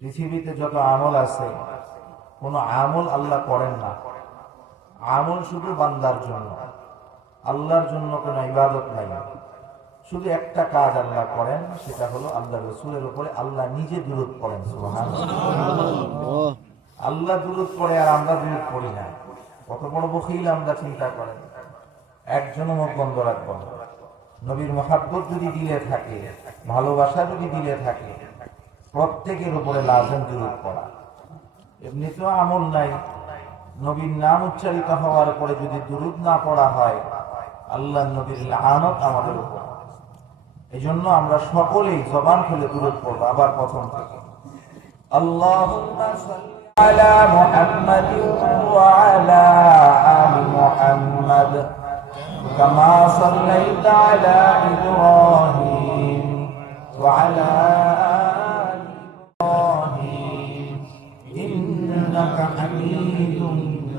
পৃথিবীতে যত আমল আছে কোন আমল আল্লাহ করেন না। আমল শুধু বান্দার জন্য, আল্লাহর জন্য কোনো ইবাদত নাই। শুধু একটা কাজ আল্লাহ করেন, সেটা হলো আল্লাহ রাসূলের উপরে আল্লাহ নিজে দুরূদ পড়েন। সুবহানাল্লাহ। আল্লাহ দুরূদ পড়ে আর আমরা দুরূদ পড়ি না। কত বড় বখিল আমরা, চিন্তা করেন। একজনও মুখ বন্ধ রাখবো না। নবীর মহাব্বত যদি দিলে থাকে, ভালোবাসা যদি দিলে থাকে, প্রত্যেকের উপরে লাজম দুরূদ পড়া। এমনি তো আমল নাই, নবীর নাম উচ্চারিত হওয়ার পরে যদি দুরূদ না পড়া হয়, আল্লাহ নবীর লানত আমাদের উপর। এই জন্য আমরা সকলেই জবান খুলে দুরূদ পড়বো। আবার প্রথম থেকে আল্লাহুম্মা সাল্লি আলা মুহাম্মাদ ওয়া আলা আলি মুহাম্মাদ কামা সাল্লাইতা আলা ইব্রাহিম ওয়া আলা আলি ইব্রাহিম ইন্নাকা হামিদুম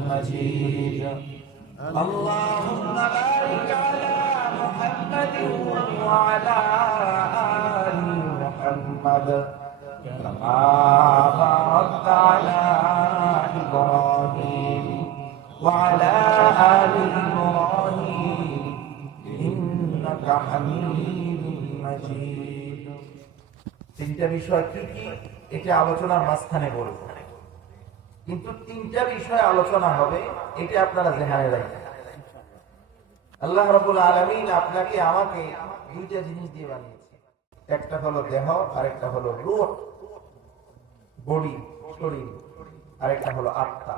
মাজিদ। আল্লাহুম্মা বারিক আলা মুহাম্মাদ ওয়া আলা আলি মুহাম্মাদ কামা বারাকতা আলা ইব্রাহিম ওয়া আলা আলি ইব্রাহিম ইন্নাকা হামিদুম মাজিদ। তিনটা বিষয় কি কি এটা আলোচনার মাঝখানে বলবো, কিন্তু তিনটা বিষয় আলোচনা হবে, এটা আপনারা জেহানে রাখবেন। আল্লাহ রাব্বুল আলামিন আপনাকে আমাকে দুইটা জিনিস দিয়ে বানিয়েছে। একটা হলো দেহ, আরেকটা হলো রূহ, বডি, শরীর, আরেকটা হলো আত্মা।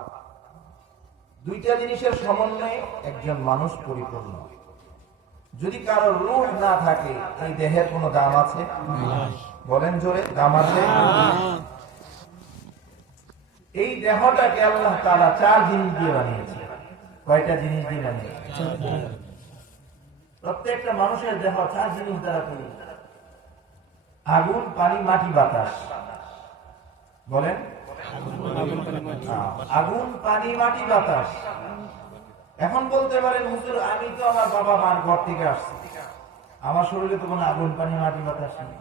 দুইটা জিনিসের সমন্বয়ে একজন মানুষ পরিপূর্ণ। যদি কারো রূহ না থাকে, এই দেহের কোনো দাম আছে? বলেন জোরে, দাম আছে? এই দেহটাকে আল্লাহ তাআলা চার জিনিস দিয়ে বানিয়েছে। কয়টা জিনিস দিয়ে বানিয়েছে? প্রত্যেকটা মানুষের দেহ চার জিনিস দ্বারা তৈরি। আগুন, পানি, মাটি, বাতাস। বলেন, আগুন, পানি, মাটি, বাতাস। এখন বলতে পারেন, হুজুর আমি তো আমার বাবা মার ঘর থেকে আসছি, আমার শরীরে তো কোনো আগুন, পানি, মাটি, বাতাস নেই।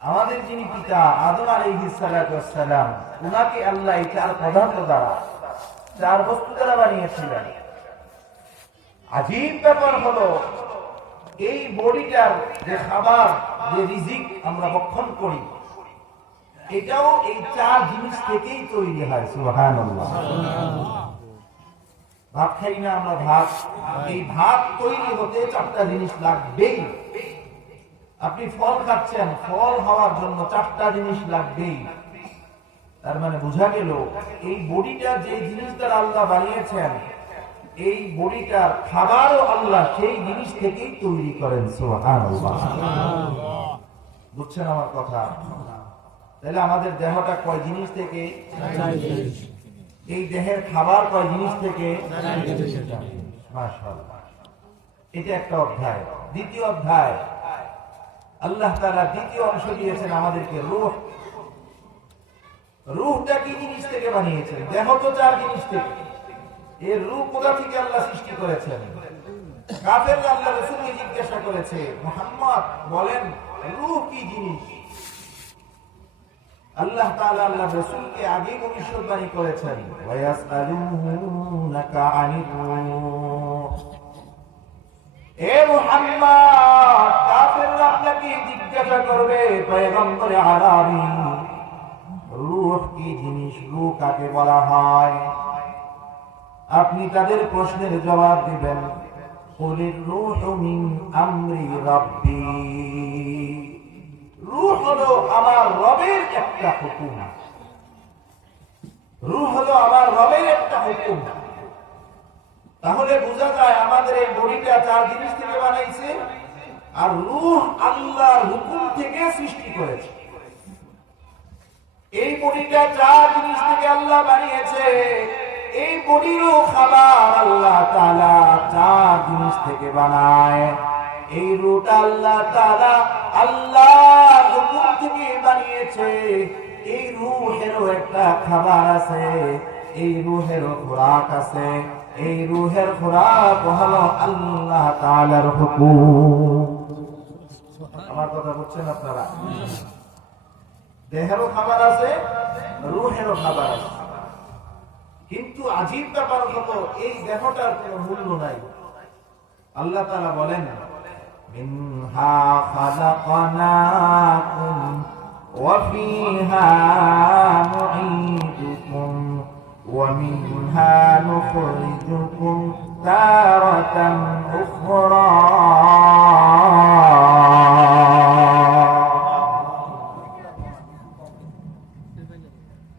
আমাদের যিনি পিতা আদম আলাইহিস সালাতু ওয়াস সালাম, উনাকে আল্লাহ এই চার পদার্থ দ্বারা, চার বস্তু দ্বারা বানিয়েছিলেন। আজীব ব্যাপার হলো, এই বডিটার যে খাবার, যে রিজিক আমরা ভক্ষণ করি, এটাও এই চার জিনিস থেকেই তৈরি হয়। সুবহানাল্লাহ। ভাত খাই না আমরা, ভাত, এই ভাত তৈরি হতে চারটা জিনিস লাগবেই। আপনি ফল খাচ্ছেন, ফল হওয়ার জন্য চারটা জিনিস লাগবেই। তার মানে বোঝা গেল, এই বডিটা যে জিনিস দ্বারা আল্লাহ বানিয়েছেন, এই বডিটার খাবারও আল্লাহ সেই জিনিস থেকেই তৈরি করেন। সুবহানাল্লাহ। বুঝছেন আমার কথা? তাহলে আমাদের দেহটা কয় জিনিস থেকে? এই দেহের খাবার কয় জিনিস থেকে? মাশাআল্লাহ। এটা একটা অধ্যায়। দ্বিতীয় অধ্যায়, আল্লাহ তাআলা দ্বিতীয় অংশ দিয়েছেন আমাদেরকে, রূহ। রূহটা কি জিনিস থেকে বানিয়েছেন? দেহ তো চার জিনিস থেকে। এর রূহ কোথা থেকে আল্লাহ সৃষ্টি করেছেন? কাফেররা আল্লাহ রাসূলকে জিজ্ঞাসা করেছে, মুহাম্মদ বলেন রূহ কি জিনিস? আল্লাহ তাআলা আল্লাহ রাসূলকে আগে ভবিষ্যদ্বাণী করেছেন, ওয়া ইয়াসআলুনাকা আনির রূহ। এ মুহাম্মদ, কাফেররা আপনাকে জিজ্ঞাসা করবে, পয়গম্বর আরবি, রূহ কি জিনিস, রূহ কাকে বলা হয়? আপনি তাদের প্রশ্নের জবাব দিবেন, কুলির রূহু মিন আমরি রাব্বি। রূহ হলো আমার রবের একটা হুকুম। রূহ হলো আমার রবের একটা হুকুম। তাহলে বোঝা যায় আমাদের এই বডিটা চার জিনিস থেকে বানাইছে, আর রূহ আল্লাহর হুকুম থেকে সৃষ্টি করেছে। এই বডিটা চার জিনিস থেকে আল্লাহ বানিয়েছে। এই বডিরও খাবার আল্লাহ তাআলা চার জিনিস থেকে বানায়। এই রূহটা আল্লাহ তাআলা আল্লাহর হুকুম থেকে বানিয়েছে। এই রূহেরও একটা খাবার আছে, এই রূহেরও খোরাক আছে। এই রূহের খোরাক হলো আল্লাহ তাআলার হুকুম। আমার কথা বুঝছেন আপনারা? দেহেরও খাবার আছে, রুহেরও খাবার আছে। কিন্তু আজীব ব্যাপার হলো এই দেহটার কোনো মূল্য নাই। আল্লাহ তাআলা বলেন, মিনহা খালাকনাকুম ওয়া ফিহা নুঈদুকুম ওয়া মিনহা নুখরিজুকুম তারাতান উখরা।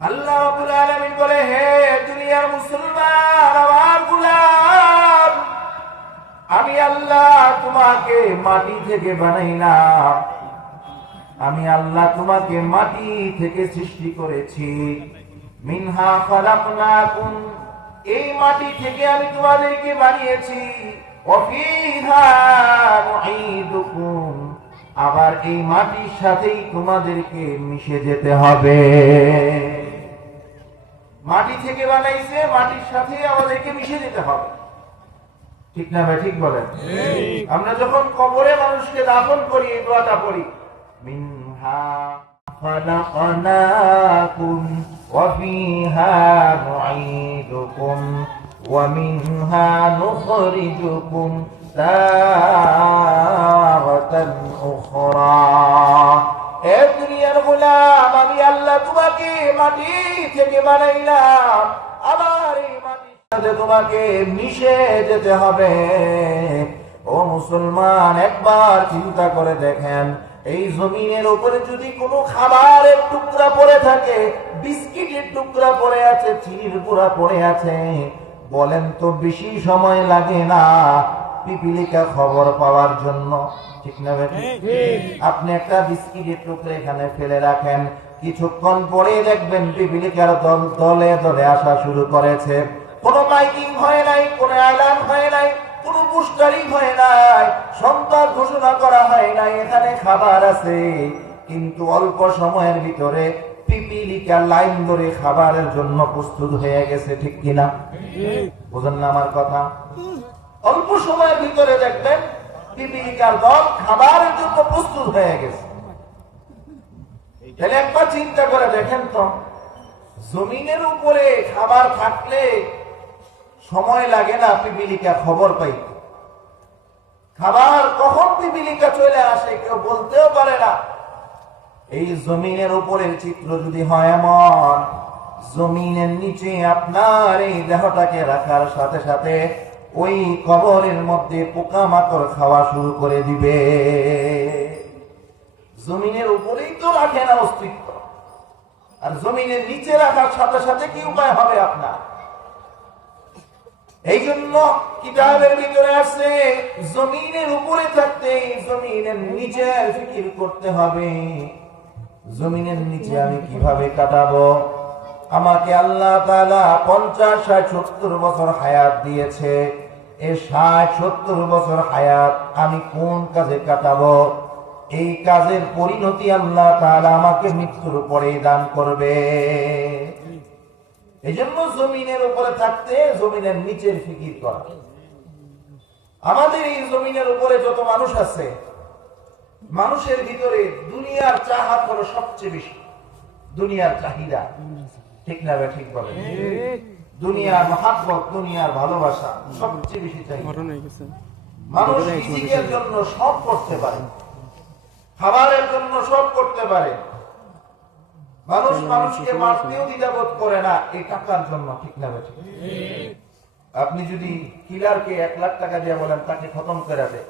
আল্লাহ রাব্বুল আলামিন বলে, হে দুনিয়ার মুসলমান, আমার গোলাম, আমি আল্লাহ তোমাকে মাটি থেকে বানাইলাম। আমি আল্লাহ তোমাকে মাটি থেকে সৃষ্টি করেছি। মিনহা খালাকনাকুম, এই মাটি থেকে আমি তোমাদেরকে বানিয়েছি। ওয়া ফিহা নুঈদুকুম, আবার এই মাটির সাথেই তোমাদেরকে মিশে যেতে হবে। মাটি থেকে বানাইছে, মাটির সাথে আমাদেরকে মিশে যেতে হবে। ঠিক না ভাই? ঠিক বলেন। আমরা যখন কবরে মানুষকে দাফন করি, এই দোয়াটা পড়ি, মিনহা খালাকনাকুম ওয়া ফিহা নুঈদুকুম ওয়া মিনহা নুখরিজুকুম তারাতান উখরা। এ দুনিয়ার গোলাম, আমি আল্লাহ তোমাকে মাটি থেকে বানাইলাম, আবার এই মাটির সাথে তোমাকে মিশে যেতে হবে। ও মুসলমান, একবার চিন্তা করে দেখেন, এই জমিনের উপরে যদি কোনো খাবারের টুকরা পড়ে থাকে, বিস্কিটের টুকরা পড়ে আছে, চিনির গুঁড়া পড়ে আছে, বলেন তো বেশি সময় লাগে না পিপিলিকা খবর পাওয়ার জন্য? ঠিক না ভাই? আপনি একটা বিস্কিটের টুকরা এখানে ফেলে রাখেন, কিছুক্ষণ পরে দেখবেন পিপিলিকার দল দলে দলে আসা শুরু করেছে। কোনো মাইকিং হয় নাই, কোনো এলান হয় নাই, কোনো পোস্টারিং হয় নাই, সংবাদ ঘোষণা করা হয় নাই এখানে খাবার আছে, কিন্তু অল্প সময়ের ভিতরে পিপিলিকা লাইন ধরে খাবারের জন্য প্রস্তুত হয়ে গেছে। ঠিক কিনা? বুঝেন না আমার কথা? অল্প সময়ের ভিতরে দেখবেন পিপিলিকার দল খাবারের জন্য প্রস্তুত হয়ে গেছে। তাহলে একবার চিন্তা করে দেখেন তো, জমিনের উপরে খাবার থাকলে সময় লাগে না পিপিলিকা খবর পাইতে। খাবার কখন পিপিলিকা চলে আসে কেউ বলতেও পারে না। এই জমিনের উপরের চিত্র যদি হয় এমন, জমিনের নিচে আপনার এই দেহটাকে রাখার সাথে সাথে ওই কবরের মধ্যে পোকামাকড় খাওয়া শুরু করে দিবে। জমিনের উপরেই তো রাখে না অস্তিত্ব, আর জমিনের নিচে রাখার সাথে সাথে কি উপায় হবে আপনার? এই জন্য কিতাবের ভিতরে আছে, জমিনের উপরে থাকতে জমিনের নিচে ফিকির করতে হবে। জমিনের নিচে আমি কিভাবে কাটাবো? আমাকে আল্লাহ তাআলা 50, 60, 70 বছর হায়াত দিয়েছে। এই 60, 70 বছর হায়াত আমি কোন কাজে কাটাবো? এই কাজের পরিণতি আল্লাহ তাআলা আমাকে মৃত্যুর পরে দান করবে। এই জন্য জমিনের উপরে থাকতে জমিনের নিচের ফিকির করা। আমাদের এই জমিনের উপরে যত মানুষ আছে, মানুষের ভিতরে দুনিয়ার চাহাত হলো সবচেয়ে বেশি, দুনিয়ার চাহিদা। ঠিক না? ঠিক বলে। দুনিয়ার মহাব্বত, দুনিয়ার ভালোবাসা সবচেয়ে বেশি চাহিদা। মানুষ রিজিকের জন্য সব করতে পারে, খাবারের জন্য সব করতে পারে। মানুষ মানুষকে মারতেও দ্বিধাবোধ করে না এই টাকার জন্য। ঠিক না? ঠিক। আপনি যদি কিলারকে 1 লাখ টাকা দিয়ে বলেন তাকে খতম করে দে,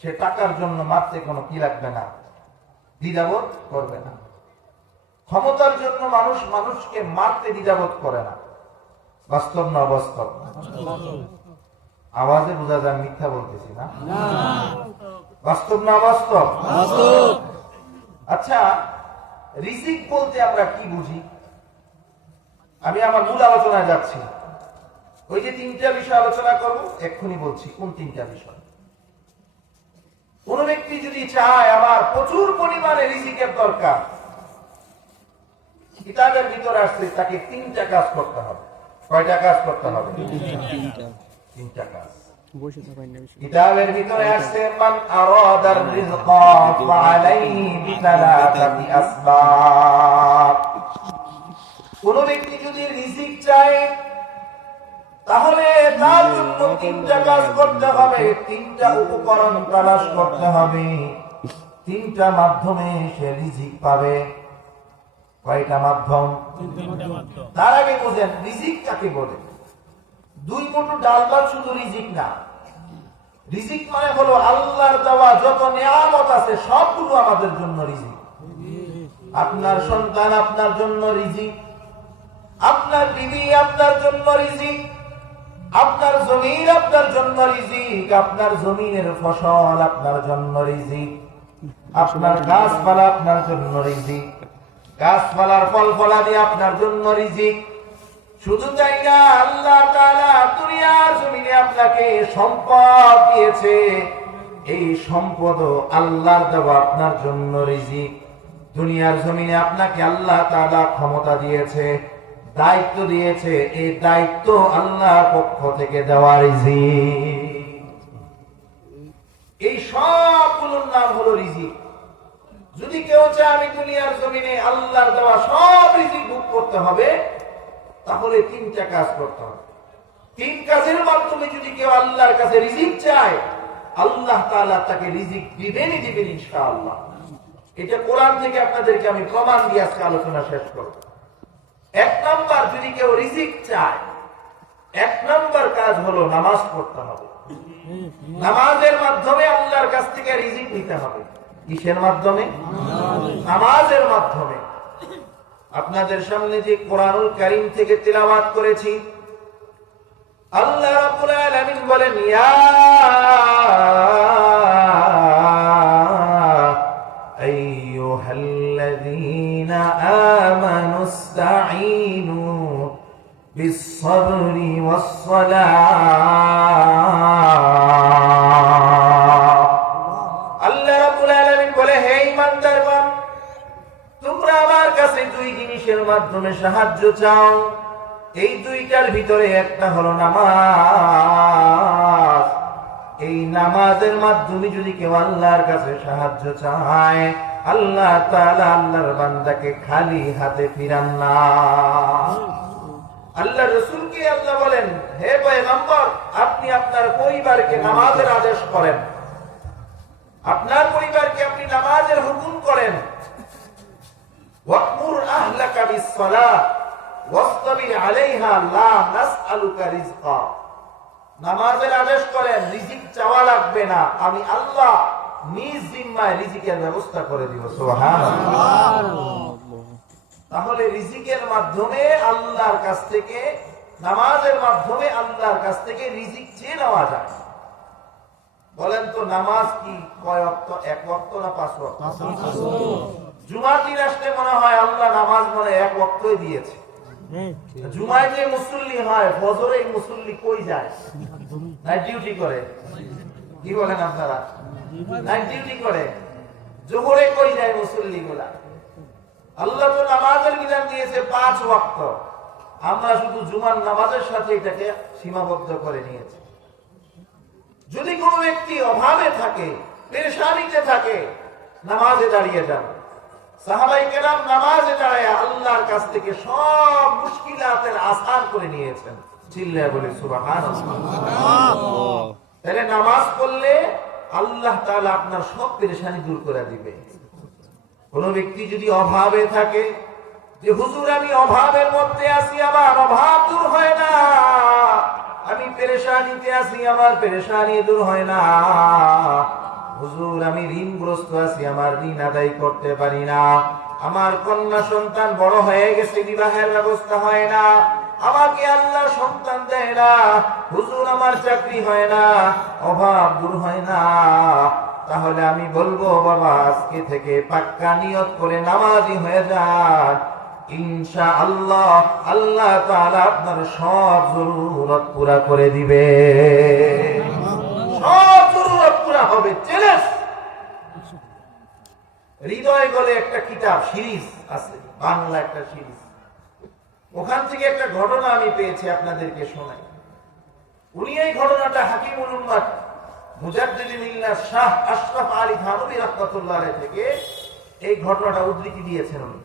সে টাকার জন্য মারতে কোনো কি লাগবে না, দ্বিধাবোধ করবে না। ক্ষমতার জন্য মানুষ মানুষকে মারতে দ্বিধাবোধ করে না। বাস্তব না অবাস্তব? আওয়াজে বোঝা যায় মিথ্যা বলতেছি না? বাস্তব না অবাস্তব? আচ্ছা, রিজিক বলতে আমরা কি বুঝি? আমি আমার মূল আলোচনায় যাচ্ছি। ওই যে 3টা বিষয় আলোচনা করব, এক্ষুনি বলছি কোন 3টা বিষয়। কোন ব্যক্তি যদি চায় আমার প্রচুর পরিমাণে রিজিকের দরকার, কিতাবের ভিতরে আসছে তাকে 3টা কাজ করতে হবে। কয়টা কাজ করতে হবে? 3টা কাজ। কিতাবের ভিতরে আসছে, মান আরাদার রিজকা ফাআলাইহি বিসালাসাতি আসবাব। কোন ব্যক্তি যদি রিজিক চায় তাহলে তার জন্য তিনটা কাজ করতে হবে, তিনটা উপকরণ তালাশ করতে হবে, তিনটা মাধ্যমে সে রিজিক পাবে। কয়টা মাধ্যম? তার আগে বুঝেন রিজিক কাকে বলে। দুই মুঠো ডাল ভাত শুধু রিজিক না। রিজিক মানে হলো আল্লাহর দেওয়া যত নিয়ামত আছে সবগুলো আমাদের জন্য রিজিক। আপনার সন্তান আপনার জন্য রিজিক, আপনার বিবি আপনার জন্য রিজিক, আপনার জমিন আপনার জন্য রিজিক, আপনার জমিনের ফসল আপনার জন্য রিজিক, আপনার গাছপালা আপনার জন্য রিজিক, গাছপালার ফল ফলাদি আপনার জন্য রিজিক। শুধু তাই না, আল্লাহ তাআলা দুনিয়ার জমিনে আপনাকে সম্পদ দিয়েছে, এই সম্পদ আল্লাহর দেওয়া আপনার জন্য রিজিক। দুনিয়ার জমিনে আপনাকে আল্লাহ তাআলা ক্ষমতা দিয়েছে, দায়িত্ব দিয়েছে, এই দায়িত্ব আল্লাহর পক্ষ থেকে দেওয়া রিজিক। এই সবগুলোর নাম হলো রিজিক। যদি কেউ চায় আমি দুনিয়ার জমিনে আল্লাহর দেওয়া সব রিজিক ভোগ করতে হবে, তাহলে তিনটা কাজ করতে হবে। তিন কাজের মাধ্যমে যদি কেউ আল্লাহর কাছে রিজিক চায়, আল্লাহ তাআলা তাকে রিজিক দিবেনই দিবেন ইনশাআল্লাহ। এটা কোরআন থেকে আপনাদেরকে আমি প্রমাণ দিয়ে আজকে আলোচনা শেষ করব। এক নাম্বার, যদি কেউ রিজিক চায়, এক নাম্বার কাজ হলো নামাজ পড়তে হবে। নামাজের মাধ্যমে আল্লাহর কাছ থেকে রিজিক নিতে হবে। কিসের মাধ্যমে? নামাজের মাধ্যমে। আপনাদের সামনে যে কোরআনুল কারীম থেকে তিলাওয়াত করেছি, আল্লাহ রাব্বুল আলামিন বলেন, ইয়া আইয়ুহাল্লাযীনা আমানুস্তাঈনু বিস-সাবরি ওয়াস-সালাহ। আল্লাহ রাব্বুল আলামিন বলে, হে ঈমানদারগণ, তোমরা আমার কাছে দুই জিনিসের মাধ্যমে সাহায্য চাও। এই দুইটার ভিতরে একটা হলো নামাজ। এই নামাজের মাধ্যমে যদি কেউ আল্লাহর কাছে সাহায্য চায়, আল্লাহ তাআলা আল্লাহর বান্দাকে খালি হাতে ফিরান না। আল্লাহ রাসূলকে আল্লাহ বলেন, হে পয়গম্বর, আপনি আপনার পরিবারকে নামাজের আদেশ করেন, আপনার পরিবারকে আপনি নামাজের হুকুম করেন। ওয়া'মুর আহলাকা বিস-সালাহ ওয়াসতাবির আলাইহা লা নাসআলুকা রিজকা। নামাজের আদেশ করেন, রিজিক চাওয়া লাগবে না, আমি আল্লাহ নিজ জিম্মায় রিজিকের ব্যবস্থা করে দিব। সুবহানাল্লাহ। তাহলে রিজিকের মাধ্যমে আল্লাহর কাছ থেকে, নামাজের মাধ্যমে আল্লাহর কাছ থেকে রিজিক চেয়ে নেওয়া যায়। বলেন তো, নামাজ কি কয় ওয়াক্ত? এক ওয়াক্ত না পাঁচ ওয়াক্ত? জুমার দিন আসলে মনে হয় আল্লাহ নামাজ মনে এক ওয়াক্তই দিয়েছে। জুমায় যে মুসল্লি হয়, ফজরে এই মুসল্লি কই যায়? নাইট ডিউটি করে। কি বলেন আপনারা? নাইট ডিউটি করে। জোহরে কই যায় মুসল্লি গুলা? আল্লাহ তো নামাজের বিধান দিয়েছে 5 ওয়াক্ত, আমরা শুধু জুমার নামাজের সাথে এটাকে সীমাবদ্ধ করে নিয়েছি। যদি কোনো ব্যক্তি অভাবে থাকে, পেরেশানিতে থাকে, নামাজে দাঁড়িয়ে যান। সাহাবায়ে কেরাম নামাজে দাঁড়ায় আল্লাহর কাছ থেকে সব মুশকিলাতের আসান করে নিয়েছেন। চিল্লায়ে বলে সুবহানাল্লাহ। তাহলে নামাজ পড়লে আল্লাহ তাআলা আপনার সব পেরেশানি দূর করে দিবে। কোন ব্যক্তি যদি অভাবে থাকে, যে হুজুর আমি অভাবের মধ্যে আছি, আমার অভাব দূর হয় না, আমি পেরেশানিতে আছি, আমার পেরেশানি দূর হয় না, হুজুর আমি ঋণগ্রস্ত আছি, আমার ঋণ আদায় করতে পারি না, আমার কন্যা সন্তান বড় হয়ে গেছে, বিবাহের ব্যবস্থা হয় না, আমাকে আল্লাহ সন্তান দেয় না, হুজুর আমার চাকরি হয় না, অভাব দূর হয় না, তাহলে আমি বলবো বাবা আজকে থেকে পাক্কা নিয়ত করে নামাজি হয়ে যান। ইনশাআল্লাহ আল্লাহ তাআলা আপনার সব জরুরত পুরা করে দিবে, সব জরুরত পুরা হবে। চ্যালেঞ্জ। হৃদয় বলে একটা কিতাব সিরিজ আছে, বাংলা একটা সিরিজ, ওখান থেকে একটা ঘটনা আমি পেয়েছি, আপনাদেরকে শোনাই। উনি এই ঘটনাটা হাকিমুল উম্মাত মুজাদ্দিদ মিল্লাত শাহ আশরাফ আলী থানভী রাহমাতুল্লাহ আলাইহি থেকে এই ঘটনাটা উদ্ধৃতি দিয়েছেন। উনি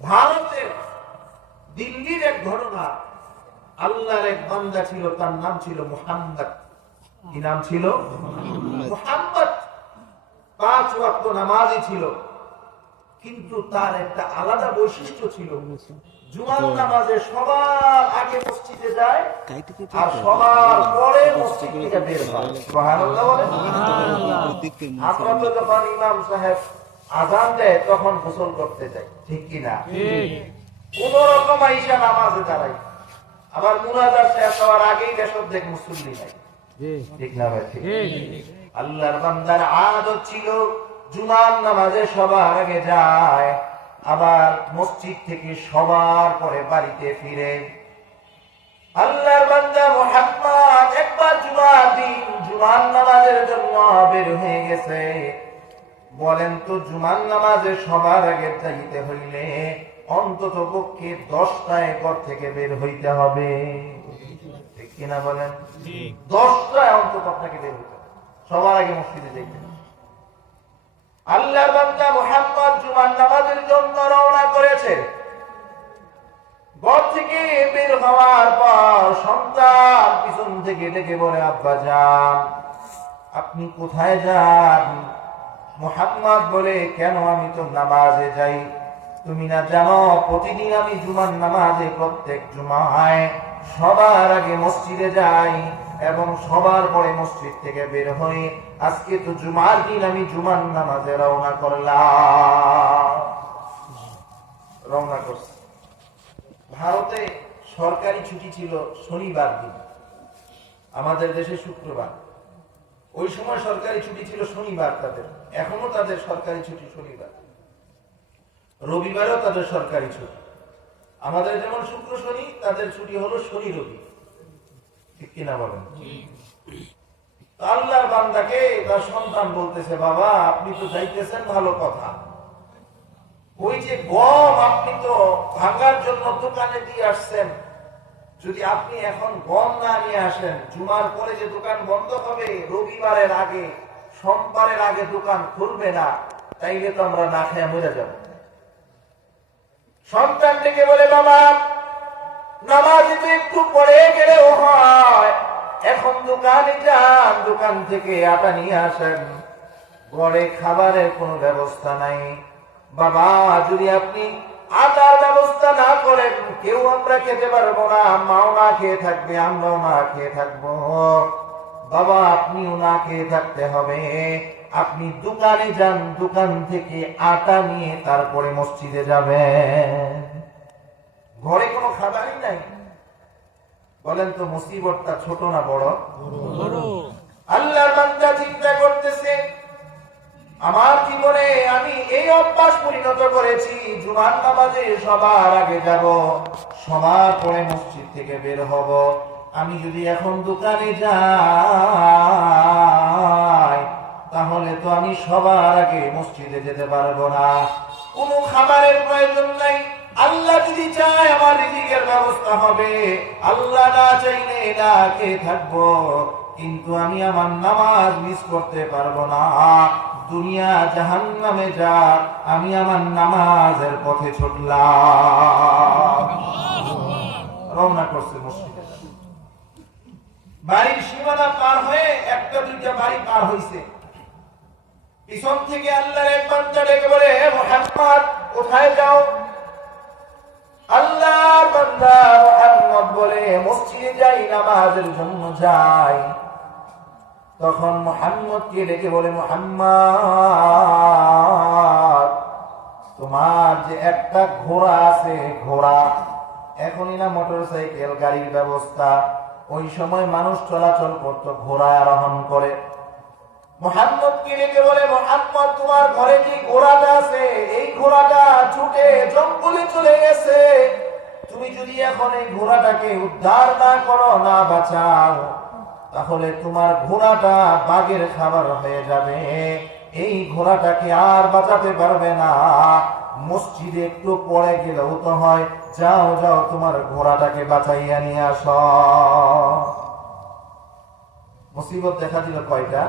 ভারতের দিল্লির এক ঘটনা, আল্লাহর এক বান্দা ছিল, তার নাম ছিল মুহাম্মদ। কি নাম ছিল? মুহাম্মদ। 5 ওয়াক্ত নামাজি ছিল, কিন্তু তার একটা আলাদা বৈশিষ্ট্য ছিল। জুমার নামাজে সবার আগে মসজিদে যায় আর সবার পরে মসজিদ থেকে বের হয়। সুবহানাল্লাহ বলেন। আমরা তো যখন ইমাম সাহেব আযান দেয় তখন গোসল করতে যাই, ঠিক কি না? কোন রকম আইসা নামাজে দাঁড়াই, আবার মুনাজাত শেষ হওয়ার আগেই দেশত দেখ মুসল্লি নাই, ঠিক না ভাই? ঠিক। আল্লাহর বান্দার আদত ছিল জুমার নামাজে সবার আগে যায়, আবার মসজিদ থেকে সবার পরে বাড়িতে ফিরে। আল্লাহর বান্দা মুহাম্মদ একবার জুমার দিন জুমার নামাজের জন্য বের হয়ে গেছে। বলেন তো, জুমার নামাজে সবার আগে যাইতে হইলে অন্তত পক্ষে 10টায় ঘর থেকে বের হইতে হবে, ঠিক কিনা বলেন? 10টায় অন্তত আপনাকে বের হইতে হবে, সবার আগে মসজিদে যাইতে হবে। আল্লাহর বান্দা মুহাম্মদ জুমার নামাজের জন্য রওনা করেছে। ঘর থেকে বের হওয়ার পর সন্তান পিছন থেকে ডেকে বলে, আব্বা যান, আপনি কোথায় যান? মুহাম্মদ বলে, কেন? আমি তো নামাজে যাই। তুমি না জানো প্রতিদিন আমি জুমার নামাজে প্রত্যেক জুমায় সবার আগে মসজিদে যাই এবং সবার পরে মসজিদ থেকে বের হই। আজকে তো জুমার দিন, আমি জুমার নামাজে রওনা করলাম। রওনা করছি। ভারতে সরকারি ছুটি ছিল শনিবার দিন, আমাদের দেশে শুক্রবার। ওই সময় সরকারি ছুটি ছিল শনিবার তাদের, এখনো তাদের সরকারি ছুটি শনিবার। রবিবারও তাদের সরকারি ছুটি। আমাদের যেমন শুক্র শনি, তাদের ছুটি হলো শনি রবি, ঠিক কিনা বলেন? আল্লাহর বান্দাকে তার সন্তান বলতেছে, বাবা আপনি তো যাইতেছেন, ভালো কথা, ওই যে গম আপনি তো ভাঙার জন্য দোকানে দিয়ে আসছেন, যদি আপনি এখন গম না নিয়ে আসেন, জুমার পরে যে দোকান বন্ধ হবে, রবিবারের আগে সোমবারের আগে দোকান খুলবে না, তাইলে তো আমরা না খেয়ে মরে যাব। সন্তান থেকে বলে, বাবা নামাজে তো একটু পরে গেলেও হয়, এখন দোকানে যান, দোকান থেকে আটা নিয়ে আসেন, ঘরে খাবারের কোনো ব্যবস্থা নাই। বাবা যদি আপনি আটার ব্যবস্থা না করেন, কেউ আমরা খেতে পারবো না, মাও না খেয়ে থাকবে, আমরাও না খেয়ে থাকবো। বাবা আপনিও না খেয়ে থাকতে হবে, আপনি দোকানে যান, দোকান থেকে আটা নিয়ে তারপরে মসজিদে যাবেন। ঘরে কোনো খাবারই নাই। বলেন তো মুসিবতটা ছোট না বড়? আল্লাহর বান্দা চিন্তা করতেছে, আমার জীবনে আমি এই অভ্যাস পরিণত করেছি, জুমার নামাজে সবার আগে যাব, সবার পরে মসজিদ থেকে বের হব। আমি যদি এখন দোকানে যাই, তাহলে তো আমি সবার আগে মসজিদে যেতে পারবো না। কোনো খাবারের প্রয়োজন নাই, আল্লাহ যদি চায় আমার রিজিকের ব্যবস্থা হবে, আল্লাহ না চাইলে না খেয়ে থাকবো, কিন্তু আমি আমার নামাজ মিস করতে পারবো না। দুনিয়া জাহান্নামে যা, আমি আমার নামাজের পথে ছুটলাম। রওনা করছে মসজিদে। বাড়ির সীমানা পার হয়ে একটা দুইটা বাড়ি পার হইছে, পিছন থেকে আল্লাহর এক বান্দা ডেকে বলে, হে মুহাম্মদ কোথায় যাও? আল্লাহর বান্দা মুহাম্মদ বলে, মসজিদে যাই, নামাজের জন্য যাই। তখন মুহাম্মদকে ডেকে বলে, মুহাম্মদ তোমার যে একটা ঘোড়া আছে, ঘোড়া, এখনই না মোটরসাইকেল গাড়ির ব্যবস্থা, ওই সময় মানুষ চলাচল করত ঘোড়া আরোহণ করে। মুহাম্মদকে ডেকে বলে, মুহাম্মদ তোমার ঘরে যে ঘোড়াটা আছে, এই ঘোড়াটা ছুটে জঙ্গলে চলে গেছে, তুমি যদি এখন এই ঘোড়াটাকে উদ্ধার না করো, না বাঁচাও, তাহলে তোমার ঘোড়াটা বাঘের খাবার হয়ে যাবে, এই ঘোড়াটাকে আর বাঁচাতে পারবে না। মসজিদে একটু পড়ে গেলেও তো হয়, যাও যাও তোমার ঘোড়াটাকে বাঁচাইয়া নিয়ে আস। মুসিবত দেখা দিল কয়টা?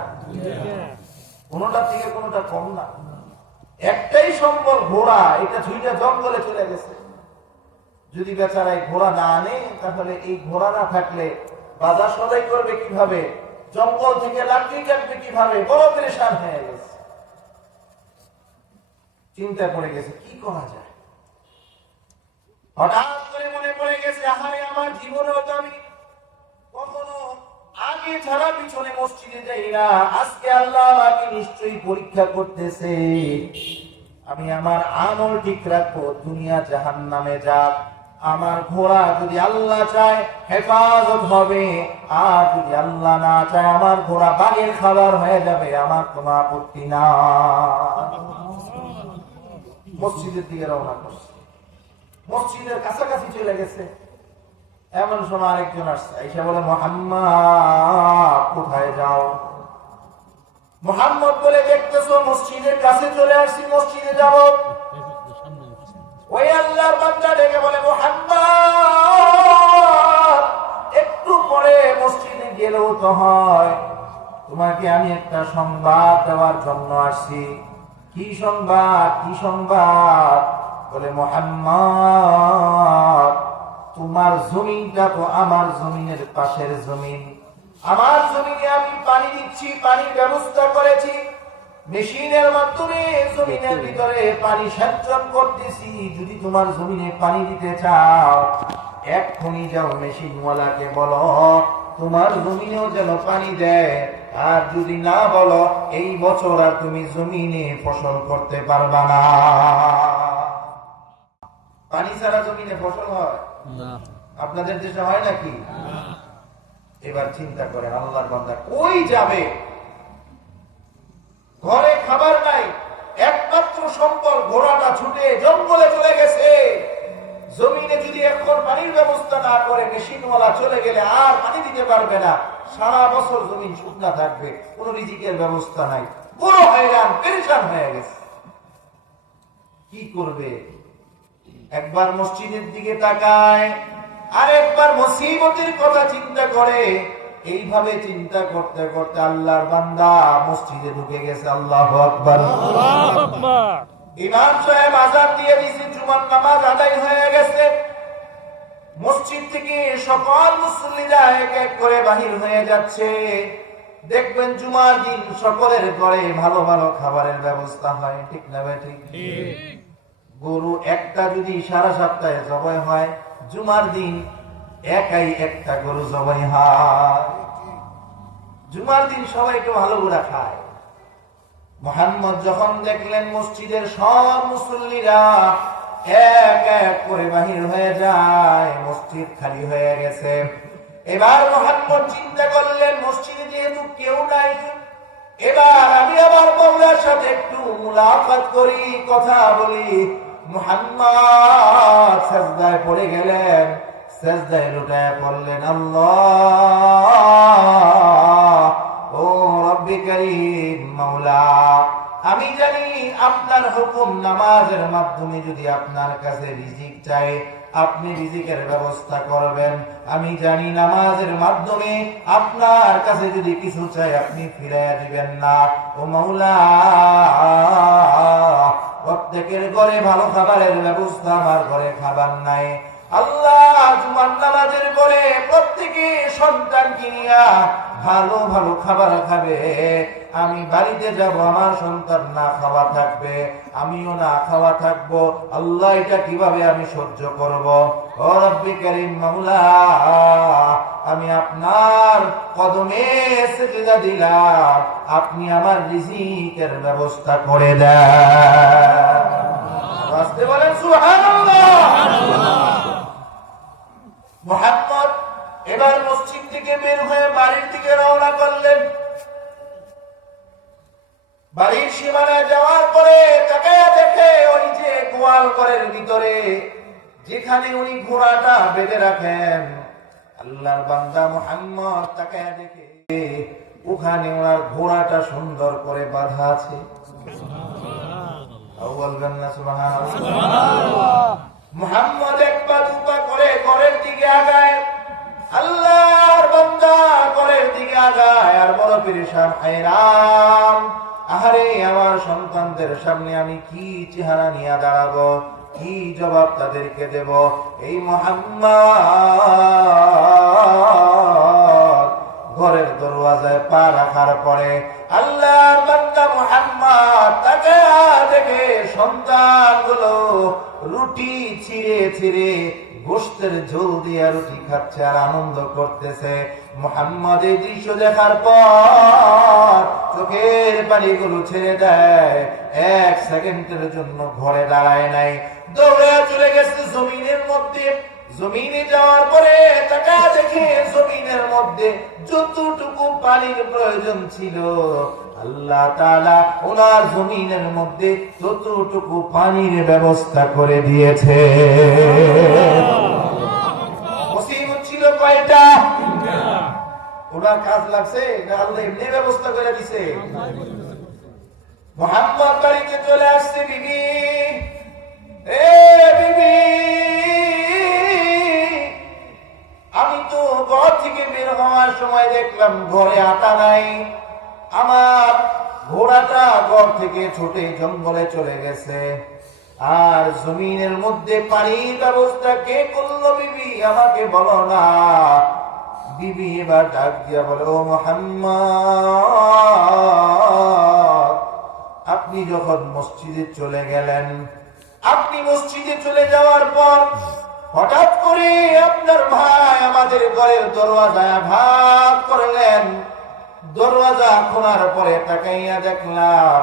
কোনটা থেকে কোনটা কম না। একটাই সম্বল ঘোড়া, এটা ছুঁইটা জঙ্গলে চলে গেছে। যদি বেচারা এই ঘোড়া না আনে, তাহলে এই ঘোড়া না থাকলে বাজার সদাই করবে কিভাবে, জঙ্গল থেকে লাকড়ি কাটবে কিভাবে, বড় পরেশান হয়ে গেছে। চিন্তা পড়ে গেছে কি করা যায়। হঠাৎ করে মনে পড়ে গেছে, আহারে আমার জীবনেও তো আমি কখনো আগে ছাড়া পিছনে মসজিদে যাই না, আজকে আল্লাহ আমাকে নিশ্চয়ই পরীক্ষা করতেছে। আমি আমার আমল ঠিক রাখবো, দুনিয়া জাহান্নামে যাক, আমার ঘোড়া যদি আল্লাহ চায় হেফাজত হবে, আর যদি আল্লাহ না চায় আমার ঘোড়া বাঘের খাবার হয়ে যাবে, আমার কোনো আপত্তি না। মসজিদের দিকে রওনা করছে, মসজিদের কাছাকাছি চলে গেছে। এমন সময় আরেকজন আসছে, এসে বলে, মুহাম্মদ কোথায় যাও? মুহাম্মদ বলে, দেখতেছো মসজিদের কাছে চলে আসছি, মসজিদে যাব। ওই আল্লাহর বান্দা ডেকে বলে, মুহাম্মদ একটু পরে মসজিদে গেলেও তো হয়, তোমাকে আমি একটা সংবাদ দেওয়ার জন্য আসছি। কি সংবাদ? কি সংবাদ? বলে, মুহাম্মদ তোমার জমিনটা তো আমার জমিনের পাশের জমিন, আমার জমিনে আমি পানি দিচ্ছি, পানির ব্যবস্থা করেছি, মেশিনের মাধ্যমে জমিনের ভিতরে পানি সেচন করতেছি। যদি তোমার জমিনে পানি দিতে চাও, এক্ষুনি যাও মেশিনওয়ালাকে বলো তোমার জমিনেও যেন পানি দেয়, আর যদি না বলো এই বছর আর তুমি জমিনে ফসল করতে পারবা না। পানি ছাড়া জমিনে ফসল হয় না? আপনাদের দেশে হয় নাকি? এবার চিন্তা করেন, আল্লাহর বান্দা কই যাবে? ঘরে খাবার নাই, একমাত্র সম্বল ঘোড়াটা ছুটে জঙ্গলে চলে গেছে। জমিনে যদি এখন পানির ব্যবস্থা না করে, মেশিনওয়ালা চলে গেলে আর পানি দিতে পারবে না, সারা বছর জমিন শুকনা থাকবে, কোন রিজিকের ব্যবস্থা নাই। পুরো হয়রান পেরেশান হয়ে গেছে, কি করবে? একবার মসজিদের দিকে তাকায়, আর একবার মুসিবতের কথা চিন্তা করে। এইভাবে চিন্তা করতে করতে আল্লাহর বান্দা মসজিদে ঢুকে গেছে। আল্লাহু আকবার, আল্লাহু আকবার। ইমাম সাহেব আযান দিয়ে দিয়েছে, জুমার নামাজ আদায় হয়ে গেছে। মসজিদ থেকে সকল মুসল্লিরা এক এক করে বাহির হয়ে যাচ্ছে। দেখবেন জুমার দিন সকলের ঘরে ভালো ভালো খাবারের ব্যবস্থা হয়, ঠিক না ভাই? ঠিক। গরু একটা যদি সারা সপ্তাহে জবাই হয়, জুমার দিন একাই একটা গরু জবাই হয়। জুমার দিন সবাই একটু ভালো করে খায়। মুহাম্মদ যখন দেখলেন মসজিদের সব মুসল্লিরা এক এক করে বাহির হয়ে যায়, মসজিদ খালি হয়ে গেছে, এবার মুহাম্মদ চিন্তা করলেন মসজিদে যেহেতু কেউ নাই, এবার আমি আমার মওলার সাথে একটু মুলাকাত করি, কথা বলি। মুহাম্মদ সিজদায় পড়ে গেলেন, সিজদায় লুটায় পড়লেন, আল্লাহ ও রব্বি কারীম, মাওলা আমি জানি আপনার হুকুম নামাজের মাধ্যমে যদি আপনার কাছে রিজিক চাই, আপনি রিজিকের ব্যবস্থা করবেন। আমি জানি নামাজের মাধ্যমে আপনার কাছে যদি কিছু চাই, আপনি ফিরাইয়া দিবেন না। ও মাওলা, প্রত্যেকের ঘরে ভালো খাবারের ব্যবস্থা, আমার ঘরে খাবার নাই। আল্লাহ জুমার নামাজের পরে প্রত্যেকে সন্তান কিনিয়া ভালো ভালো খাবার খাবে, আমি বাড়িতে যাব, আমার সন্তান না খাওয়া থাকবে, আমিও না খাওয়া থাকবো। আল্লাহ এটা কিভাবে আমি সহ্য করব? ও রব্বি কারীম, মাওলা আমি আপনার কদমে সিজদা দিলাম, আপনি আমার রিজিকের ব্যবস্থা করে দেন। আসতে বলেন সুবহানাল্লাহ। মুহাম্মদ এবার মসজিদ থেকে বের হয়ে বাড়ির দিকে রওনা করলেন। বাড়ির সীমানায় যাওয়ার পরে তাকায়া দেখে ওই যে গোয়াল ঘরের ভিতরে যেখানে উনি ঘোড়াটা বেঁধে রাখেন, আল্লাহর বান্দা মুহাম্মদ তাকায়া দেখে ওখানে ওনার ঘোড়াটা সুন্দর করে বাঁধা আছে। বলবেন না সুবহানাল্লাহ? মুহাম্মদ এক পা দুপা করে ঘরের দিকে আগায়, আল্লাহর বান্দা ঘরের দিকে আগায় আর বড় পেরেশান, হায়রান, আহারে আমার সন্তানদের সামনে আমি কি চেহারা নিয়ে দাঁড়াবো? কি জবাব তাদেরকে দেব? এই মুহাম্মদ ঘরের দরওয়াজায় পা রাখার পরে আল্লাহর বান্দা মুহাম্মদ তাকে দেখে সন্তানগুলো রুটি ছিঁড়ে ছিঁড়ে গোশতের ঝোল দিয়ে রুটি খাচ্ছে আর আনন্দ করতেছে। মুহাম্মদ এই দৃশ্য দেখার পর চোখের পানিগুলো ছেড়ে দেয়, 1 সেকেন্ডের জন্য ঘরে দাঁড়ায় নাই, দৌড়ে চলে গেছে জমিনের মধ্যে। জমিনে যাওয়ার পরে তাকা দেখে জমিনের মধ্যে যতটুকু পানির প্রয়োজন ছিল আল্লাহ তাআলা ওনার জমিনের মধ্যে ততটুকু পানির ব্যবস্থা করে দিয়েছে। মুসিবত ছিল কয়টা? ওনার কাজ লাগছে না আল্লাহ এমনি ব্যবস্থা করে দিয়েছে? মুহাম্মদ বাড়িতে চলে আসছে। বিবি, এ বিবি, আমি তো ঘর থেকে বের হওয়ার সময় দেখলাম ঘরে আটা নাই, আমার ঘোড়াটা ঘর থেকে ছুটে জঙ্গলে চলে গেছে, আর জমিনের মধ্যে পানির ব্যবস্থা কে করলো বিবি আমাকে বলো না। বিবি এবার ডাক দিয়া বলে, ও মুহাম্মদ, আপনি যখন মসজিদে চলে গেলেন, আপনি মসজিদে চলে যাওয়ার পর হঠাৎ করে আপনার ভাই আমাদের ঘরের দরওয়াজায় আঘাত করলেন। দরওয়াজা খোলার পরে তাকাইয়া দেখলাম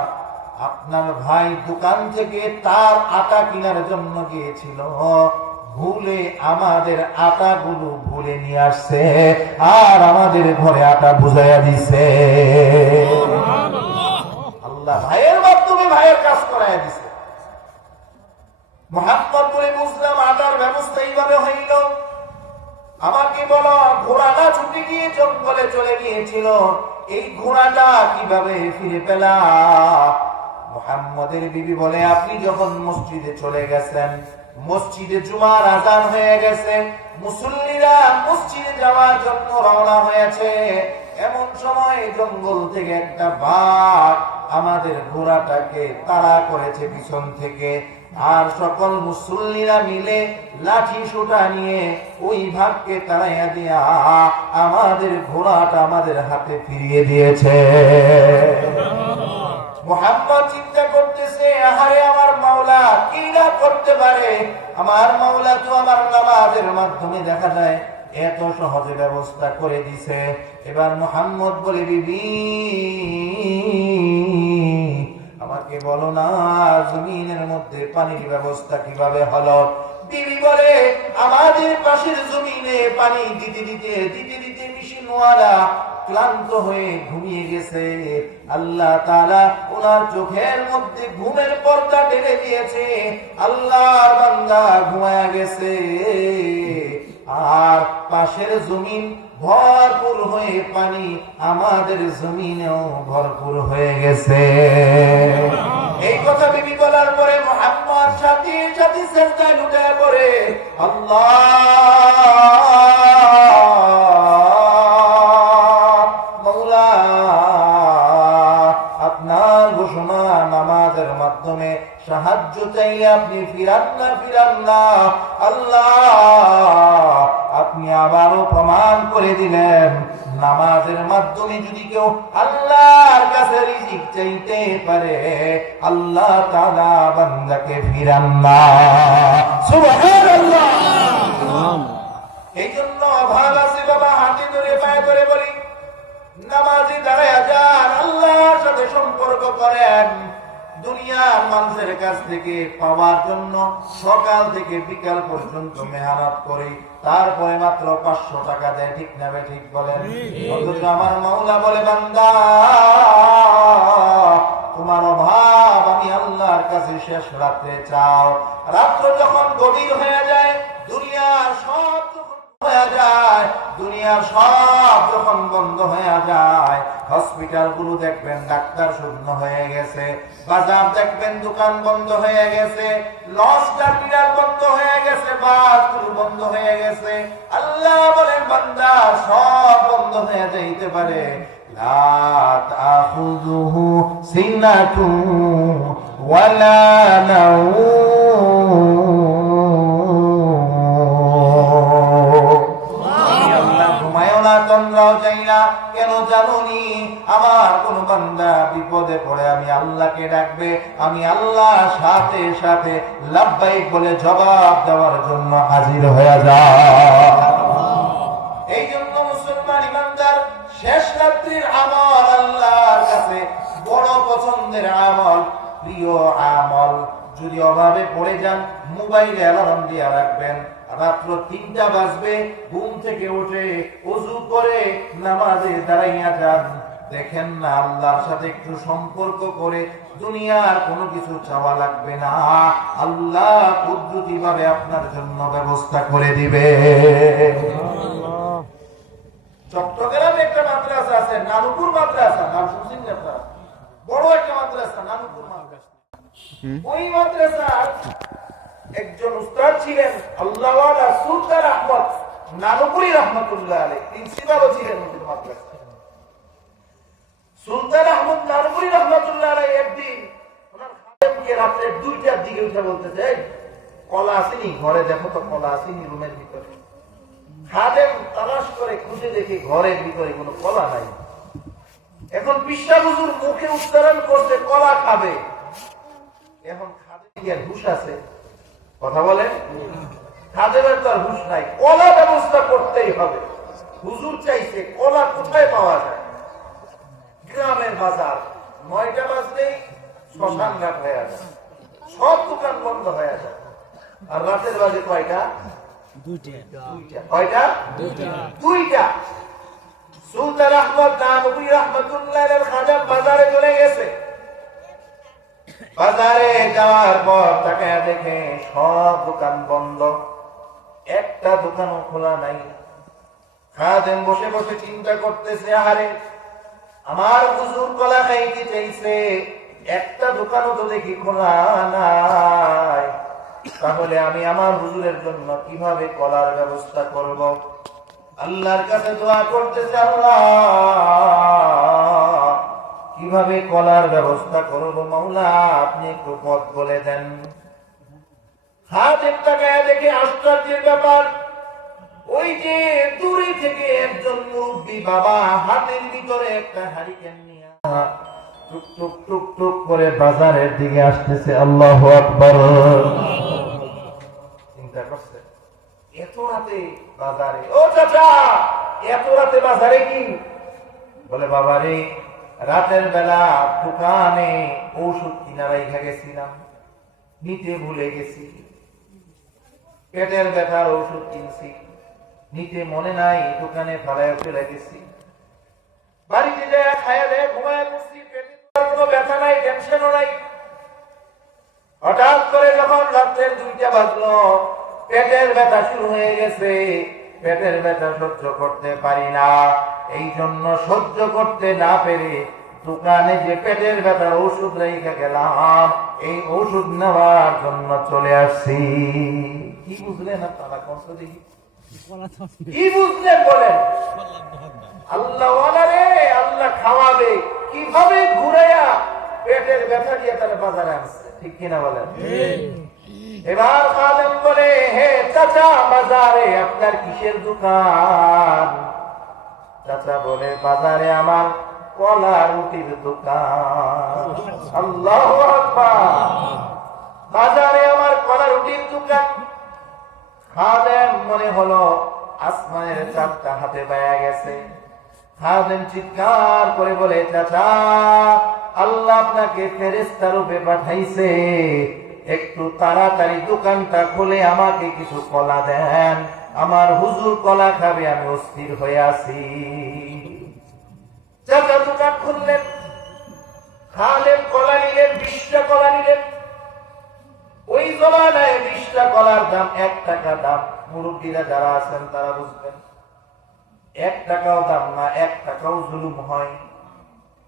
আপনার ভাই দোকান থেকে তার আটা কেনার জন্য গিয়েছিল, ভুলে আমাদের আটাগুলো ভুলে নিয়ে আসছে আর আমাদের ঘরে আটা বুঝাইয়া দিছে। আল্লাহ ভাইয়ের মাধ্যমে ভাইয়ের কাজ করাইয়া দিছে। মুহাম্মদ বলে, বুঝলাম আটার ব্যবস্থা এইভাবে হইল। আমাকে বলো, ঘোড়াটা ছুটে গিয়ে জঙ্গলে চলে গিয়েছিল, এই ঘোড়াটা কিভাবে ফিরে পেলা? মুহাম্মদের বিবি বলে, আপনি যখন মসজিদে চলে গেছেন, মসজিদে জুমার আযান হয়ে গেছে, মুসল্লিরা মসজিদে যাওয়ার জন্য রওনা হয়েছে, এমন সময় জঙ্গল থেকে একটা বাঘ আমাদের ঘোড়াটাকে তাড়া করেছে পিছন থেকে, আর সকল মুসল্লিরা মিলে লাঠি সোটা নিয়ে ওই ভাগকে তাড়াইয়া দিয়া আমাদের ঘোড়াটা আমাদের হাতে ফিরিয়ে দিয়েছে। মুহাম্মদ চিন্তা করতেছে, আহারে আমার মাওলা কি না করতে পারে, আমার মাওলা তো আমার নামাজের মাধ্যমে দেখা যায় এত সহজে ব্যবস্থা করে দিছে। এবার মুহাম্মদ বলে, বিবি আমাকে বলো না জমিনের মধ্যে পানির ব্যবস্থা কিভাবে হলো? বিবি বলে, আমাদের পাশের জমিনে পানি দিতে দিতে দিতে দিতে মেশিনওয়ালা ক্লান্ত হয়ে ঘুমিয়ে গেছে। আল্লাহ তাআলা ওনার চোখের মধ্যে ঘুমের পর্দা টেনে দিয়েছে, আল্লাহর বান্দা ঘুমায়া গেছে, আর পাশের জমিন ভরপুর হয়ে পানি আমাদের জমিনেও ভরপুর হয়ে গেছে। এই কথা বিবি বলার পরে মুহাম্মদ সাথে সাথে সিজদায় লুটিয়ে পড়ে, আল্লাহ মাওলা, আপনার ঘোষণা নামাজের মাধ্যমে সাহায্য চাইলে আপনি ফিরান না। আল্লাহ আপনি আবারও প্রমাণ করে দিলেন, নামাজের মাধ্যমে যদি কেউ আল্লাহর কাছে রিজিক চাইতে পারে, আল্লাহ তাআলা বান্দাকে ফিরান না। সুবহানাল্লাহ। এই জন্য ভাগ আছে বাবা, হাতে ধরে পায়ে ধরে বলি, নামাজে দাঁড়ায়া যান, আল্লাহর সাথে সম্পর্ক করেন। দুনিয়ার মানুষের কাছ থেকে পাওয়ার জন্য সকাল থেকে বিকাল পর্যন্ত মেহনত করি, তারপরে মাত্র 500 টাকা দেয়, ঠিক না বে ঠিক বলেন? অথচ আমার মাওলা বলে, বান্দা তোমার অভাব আমি আল্লাহর কাছে শেষ রাতে চাও। রাত্র যখন গভীর হয়ে যায়, দুনিয়ার সব যখন বন্ধ হয়ে যায়, হসপিটাল গুলো দেখবেন ডাক্তার শূন্য হয়ে গেছে, বাজার দেখবেন দোকান বন্ধ হয়ে গেছে, লঞ্চ টার্মিনাল বন্ধ হয়ে গেছে, বাস গুলো বন্ধ হয়ে গেছে। আল্লাহ বলেন, বান্দা সব বন্ধ হয়ে যাইতে পারে, লা তাখুযুহু সিনাতুন ওয়ালা নাওম, বান্দা বিপদে পড়ে আমি আল্লাহকে ডাকবে, আমি আল্লাহ সাথে সাথে লাব্বাইক বলে জবাব দেওয়ার জন্য হাজির হয়ে যায়। এই জন্য মুসলমান ইমানদার শেষ রাত্রির আমল আল্লাহর কাছে বড় পছন্দের আমল, প্রিয় আমল। যদি অভাবে পড়ে যান, মোবাইলে অ্যালার্ম দিয়ে রাখবেন, রাত্র 3টা বাজবে, ঘুম থেকে উঠে ওযু করে নামাজে দাঁড়াইয়া যান। দেখেন না আল্লাহর সাথে একটু সম্পর্ক করে দুনিয়ার কোনো কিছু চাওয়া লাগবে না, আল্লাহ কুদরতি ভাবে আপনার জন্য ব্যবস্থা করে দিবে। চট্টগ্রামে একটা মাদ্রাসা আছে, নানুপুর মাদ্রাসা, নাম শুনছেন আপনারা? বড় একটা মাদ্রাসা, নানুপুর মাদ্রাসা। ওই মাদ্রাসার একজন উস্তাদ ছিলেন আল্লাহওয়ালা সুলতান আহমদ নানুপুরি রহমতুল্লাহ আলাইহি, প্রিন্সিপালও ছিলেন ওই মাদ্রাসার। সুলতান আহমদ নানুপুরি রহমতুল্লাহ আলাইহি একদিন ওনার খাদেমকে রাত্রে 2টার দিকে উঠে বলতেছে, কলা আসেনি ঘরে, দেখো তো কলা আসেনি রুমের ভিতরে। খাদেম তালাশ করে খুঁজে দেখে ঘরের ভিতরে কোনো কলা নাই। এখন বিশ্বাস হুজুর মুখে উচ্চারণ করতে কলা খাবে, এখন খাদেমের হুঁশ আছে? কথা বলেন, খাদেমের তো আর হুঁশ নাই, কলা ব্যবস্থা করতেই হবে। হুজুর চাইছে কলা কোথায় পাওয়া যায়? গ্রামের বাজার, 9টা বাজলেই শ্মশান ঘাট হয়ে যায়, সব দোকান বন্ধ হয়ে যায়। আর রাতের বাজে কয়টা? 2টা। কয়টা? 2টা। সুলতান আহমদ নানুপুরি রহমতুল্লাহ আলাইহির খাদেম বাজারে চলে গেছে। বাজারে যাওয়ার পর তাকায় দেখে সব দোকান বন্ধ, একটা দোকানও খোলা নাই। খাদেম বসে বসে চিন্তা করতেছে, আরে আমার হুজুর কলা খাইতে চাইছে, একটা দোকানও তো দেখি খোলা নাই, তাহলে আমি আমার হুজুরের জন্য কিভাবে কলার ব্যবস্থা করব? আল্লাহর কাছে দোয়া করতেছে, আল্লাহ কিভাবে কলার ব্যবস্থা করব মাওলা, আপনি একটু পথ বলে দেন। খাদেম তাকায় দেখে আশ্চর্যের ব্যাপার, ওই যে দূরে থেকে একজন মুরব্বী বাবা হাতের ভিতরে একটা হারিকেন নিয়ে টুক টুক টুক টুক করে বাজারের দিকে আসতেছে। আল্লাহু আকবার। চিন্তা করছে, এত রাতে বাজারে? ও চাচা, এত রাতে বাজারে কি? বলে বাবা রে, রাতের বেলা দোকানে ঔষধ কিনা রাইখা গেছিলাম, নিতে ভুলে গেছি। পেটের ব্যথার ঔষধ কিনছি, নিতে মনে নাই, দোকানে ফালায় ফেলে গেছি। বাড়িতে যায় খায়া দেয়, ঘুমায় পড়ছি, পেটে কোনো ব্যথা নাই, টেনশনও নাই। হঠাৎ করে যখন রাত্রের 2টা বাজলো, পেটের ব্যথা শুরু হয়ে গেছে। পেটের ব্যথা সহ্য করতে পারি না, এই জন্য সহ্য করতে না পেরে দোকানে যে পেটের ব্যথার ওষুধ রেখে গেলাম, এই ওষুধ নেওয়ার জন্য চলে আসছি। কি বুঝলেন আপনারা? কষ্ট দেখি কি বুঝলেন বলেন? আল্লাহ রে, আল্লাহ খাওয়াবে কিভাবে ঘুরাইয়া পেটের ব্যথা দিয়ে তারা বাজারে আসছে, ঠিক কিনা বলেন? এবার খাদেম বলে, হে চাচা, বাজারে আপনার কিসের দোকান? চাচা বলে, বাজারে আমার কলা রুটির দোকান। আল্লাহু আকবার। বাজারে আমার কলা রুটির দোকান। খাদেম মনে হলো আসমানের চাঁদটা হাতে পাওয়া গেছে। খাদেম চিৎকার করে বলে, চাচা, আল্লাহ আপনাকে ফেরেশতা রূপে পাঠাইছে, একটু তাড়াতাড়ি দোকানটা খুলে আমাকে কিছু কলা দেন, আমার হুজুর কলা খাবে, আমি অস্থির হয়ে আছি। চাচা দোকান খুললেন, খাদেম কলা নিলেন, 20টা কলা নিলেন। ওই জমানায় 20টা কলার দাম 1 টাকা দাম। মুরব্বীরা যারা আছেন তারা বুঝবেন, 1 টাকাও দাম না, 1 টাকাও জুলুম হয়।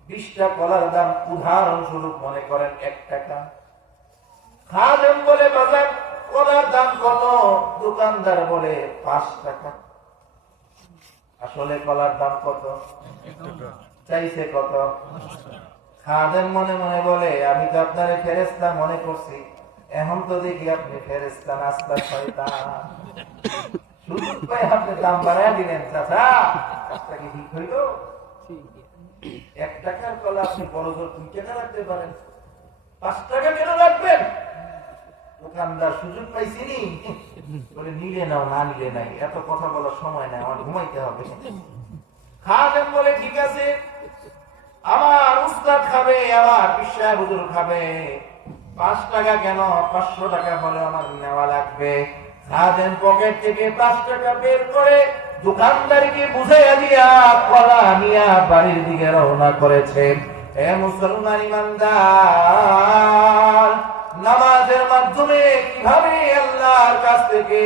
20টা কলার দাম উদাহরণস্বরূপ মনে করেন 1 টাকা। খাদেম বলে, বাজার কলার দাম কত? দোকানদার বলে 5 টাকা। আসলে কলার দাম কত? চাইছে কত? খাদেম মনে মনে বলে, আমি তো আপনারে ফেরেশতা মনে করছি, এখন তো দেখি আপনি ফেরেশতা, নাস্তা শয়তান। সুযোগ পাই আপনি দাম বাড়ায় দিলেন। চাচা, কাজটা কি ঠিক হইল? 1 টাকার কলা আপনি বড় জোর 2 টাকা রাখতে পারেন, 5 টাকা কেন রাখবেন? দোকানদার সুযোগ পাইছিনি বলে নিলে নাও, না নিলে নাই, এত কথা বলার সময় নাই, আমার ঘুমাইতে হবে। খাদেম বলে ঠিক আছে, আমার উস্তাদ খাবে, আমার বিশ্বাস হুজুর খাবে, 5 টাকা কেন, 500 টাকা বলে আমার নেওয়া লাগবে। খাদেম পকেট থেকে 5 টাকা বের করে দোকানদারকে বুঝাইয়া দিয়া কলা নিয়া বাড়ির দিকে রওনা করেছে। এ মুসলমান ইমানদার, নামাজের মাধ্যমে কিভাবে আল্লাহর কাছ থেকে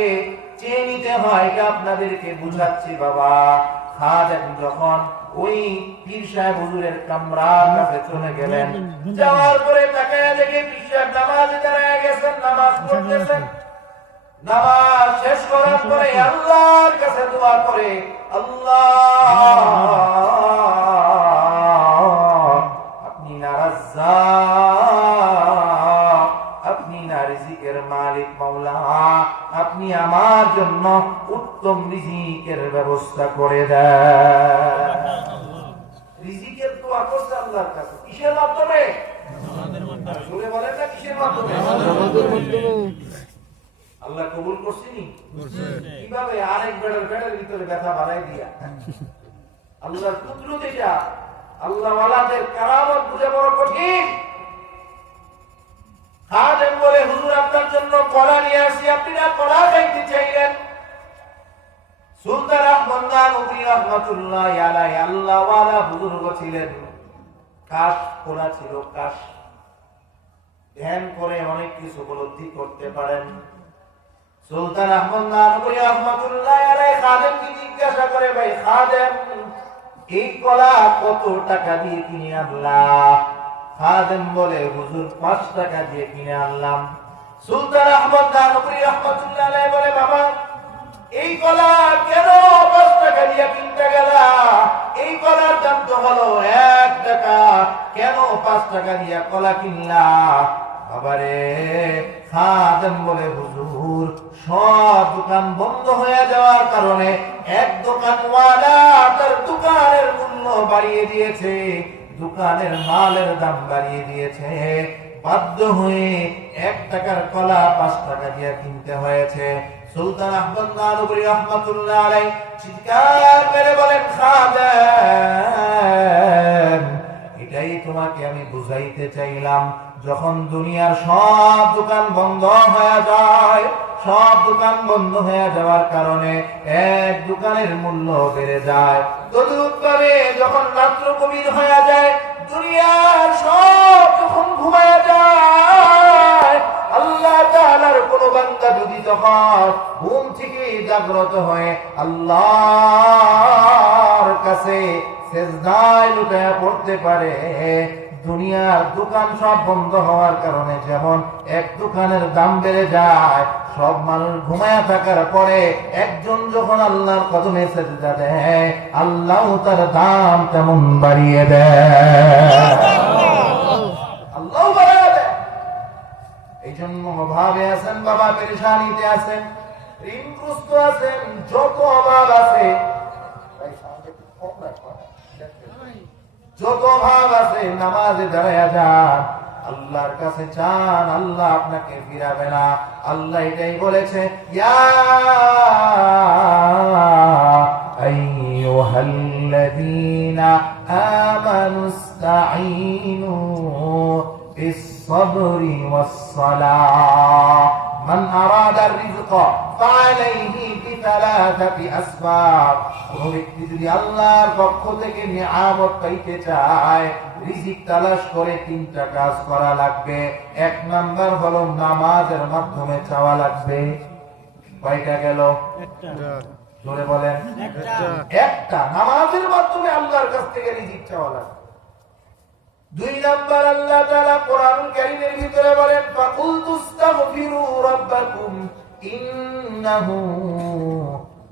চেয়ে নিতে হয় এটা আপনাদেরকে বুঝাচ্ছি বাবা। খাদেম যখন ওই পীর সাহেব হুজুরের কামরার কাছে চলে গেলেন, যাওয়ার পরে তাকায়া দেখে পীর সাহেব নামাজে দাঁড়ায় গেছেন, নামাজ পড়তেছেন। নামাজ শেষ করার পরে আল্লাহর কাছে দোয়া করে, আল্লাহ আপনি না রাজ্জাক, আপনি না রিজিকের মালিক মাওলা, আপনি আমার জন্য উত্তম রিজিকের ব্যবস্থা করে দেন। রিজিকের দোয়া করছে আল্লাহর কাছে, কিসের মাধ্যমে? জোরে বলেন না, কিসের মাধ্যমে? আল্লাহ কবুল করছেনি কিভাবে? আরেক বেড়ার ভিতরে ব্যথা বাড়াই দিয়া। আল্লাহর কুদরত এটা, আল্লাহ ওয়ালাদের কারামত বুঝে বড় কঠিন। খাদেম বলে, হুজুর আপনার জন্য কলা নিয়ে আসি, আপনি না কলা খাইতে চাইলেন। সুলতান আহমদ নানুতুই রাহমাতুল্লাহ আলাইহি আল্লাহ ওয়ালা বুজুর্গ ছিলেন, কাশ কলা ছিল, কাশ ধ্যান করে অনেক কিছু উপলব্ধি করতে পারেন। সুলতান আহমদ নানুতুই রাহমাতুল্লাহ আলাইহি খাদেমকে জিজ্ঞাসা করে, ভাই খাদেম এই কলা কত টাকা দিয়ে কিনে আনলা? খাদেম বলে, হুজুর 5 টাকা দিয়ে কিনে আনলাম। সুলতান আহমদ নানুতুই রাহমাতুল্লাহ আলাইহি বলে, বাবা এই কলা কেন 5 টাকা দিয়ে কিনতে গেলা? এই কলার দাম তো হলো 1 টাকা, কেন 5 টাকা দিয়ে কলা কিনলা? বাবারে, খাদেম বলে, হুজুর সব দোকান বন্ধ হয়ে যাওয়ার কারণে এক দোকানওয়ালা তার দোকানের মূল্য বাড়িয়ে দিয়েছে, দোকানের মালের দাম বাড়িয়ে দিয়েছে, বাধ্য হয়ে 1 টাকার কলা 5 টাকা দিয়ে কিনতে হয়েছে। সুলতান আহমদ নানুতুই রাহমাতুল্লাহ আলাইহি চিৎকার করে বলেন, খাদেম এটাই তোমাকে আমি বুঝাইতে চাইলাম, যখন দুনিয়ার সব দোকান বন্ধ হয়ে যায়, সব দোকান বন্ধ হয়ে যাওয়ার কারণে এক দোকানের মূল্য বেড়ে যায়, তদুপরি যখন রাত্র গভীর হয়ে যায়, দুনিয়ার সব যখন ঘুমায় যায়, আল্লাহ তাআলার কোন বান্দা যদি তখন ঘুম থেকে জাগ্রত হয়ে আল্লাহর কাছে সেজদায় লুটায়া পড়তে পারে, দুনিয়ার দোকান সব বন্ধ হওয়ার কারণে যেমন এক দোকানের দাম বেড়ে যায়, সব মানুষ ঘুমায়া থাকার পরে একজন যখন আল্লাহর কদমে সেজদা দেয়, আল্লাহ তার দাম তেমন বাড়িয়ে দেয়, আল্লাহ বাড়িয়ে দেয়। এই জন্য অভাবে আছেন বাবা, পেরেশানিতে আছেন, ঋণগ্রস্ত আছেন, যত অভাব আছে, যত ভাব আছে, নামাজে দাঁড়ায়া যান, আল্লাহর কাছে চান, আল্লাহ আপনাকে ফিরাবে না। আল্লাহ এটাই বলেছে, ইয়া আইয়ুহাল্লাযীনা আমানুস্তাঈনু বিস-সাবরি ওয়াস-সালাহ মান আরাদার রিজকা ফাআলাইহি বিসালাসাতি আসবাব। কোন ব্যক্তি যদি আল্লাহর পক্ষ থেকে নিয়ামত পাইতে চায়, রিজিক তালাশ করে 3টা কাজ করা লাগবে। 1 নাম্বার হলো নামাজের মাধ্যমে চাওয়া লাগবে। কয়টা গেল? জোরে বলেন, একটা। নামাজের মাধ্যমে আল্লাহর কাছ থেকে রিজিক চাওয়া লাগবে। 2 নাম্বার, আল্লাহ তাআলা কোরআন কারীমের ভিতরে বলেন, ফাকুল তুস্তাগফিরু রাব্বাকুম ইন্নাহু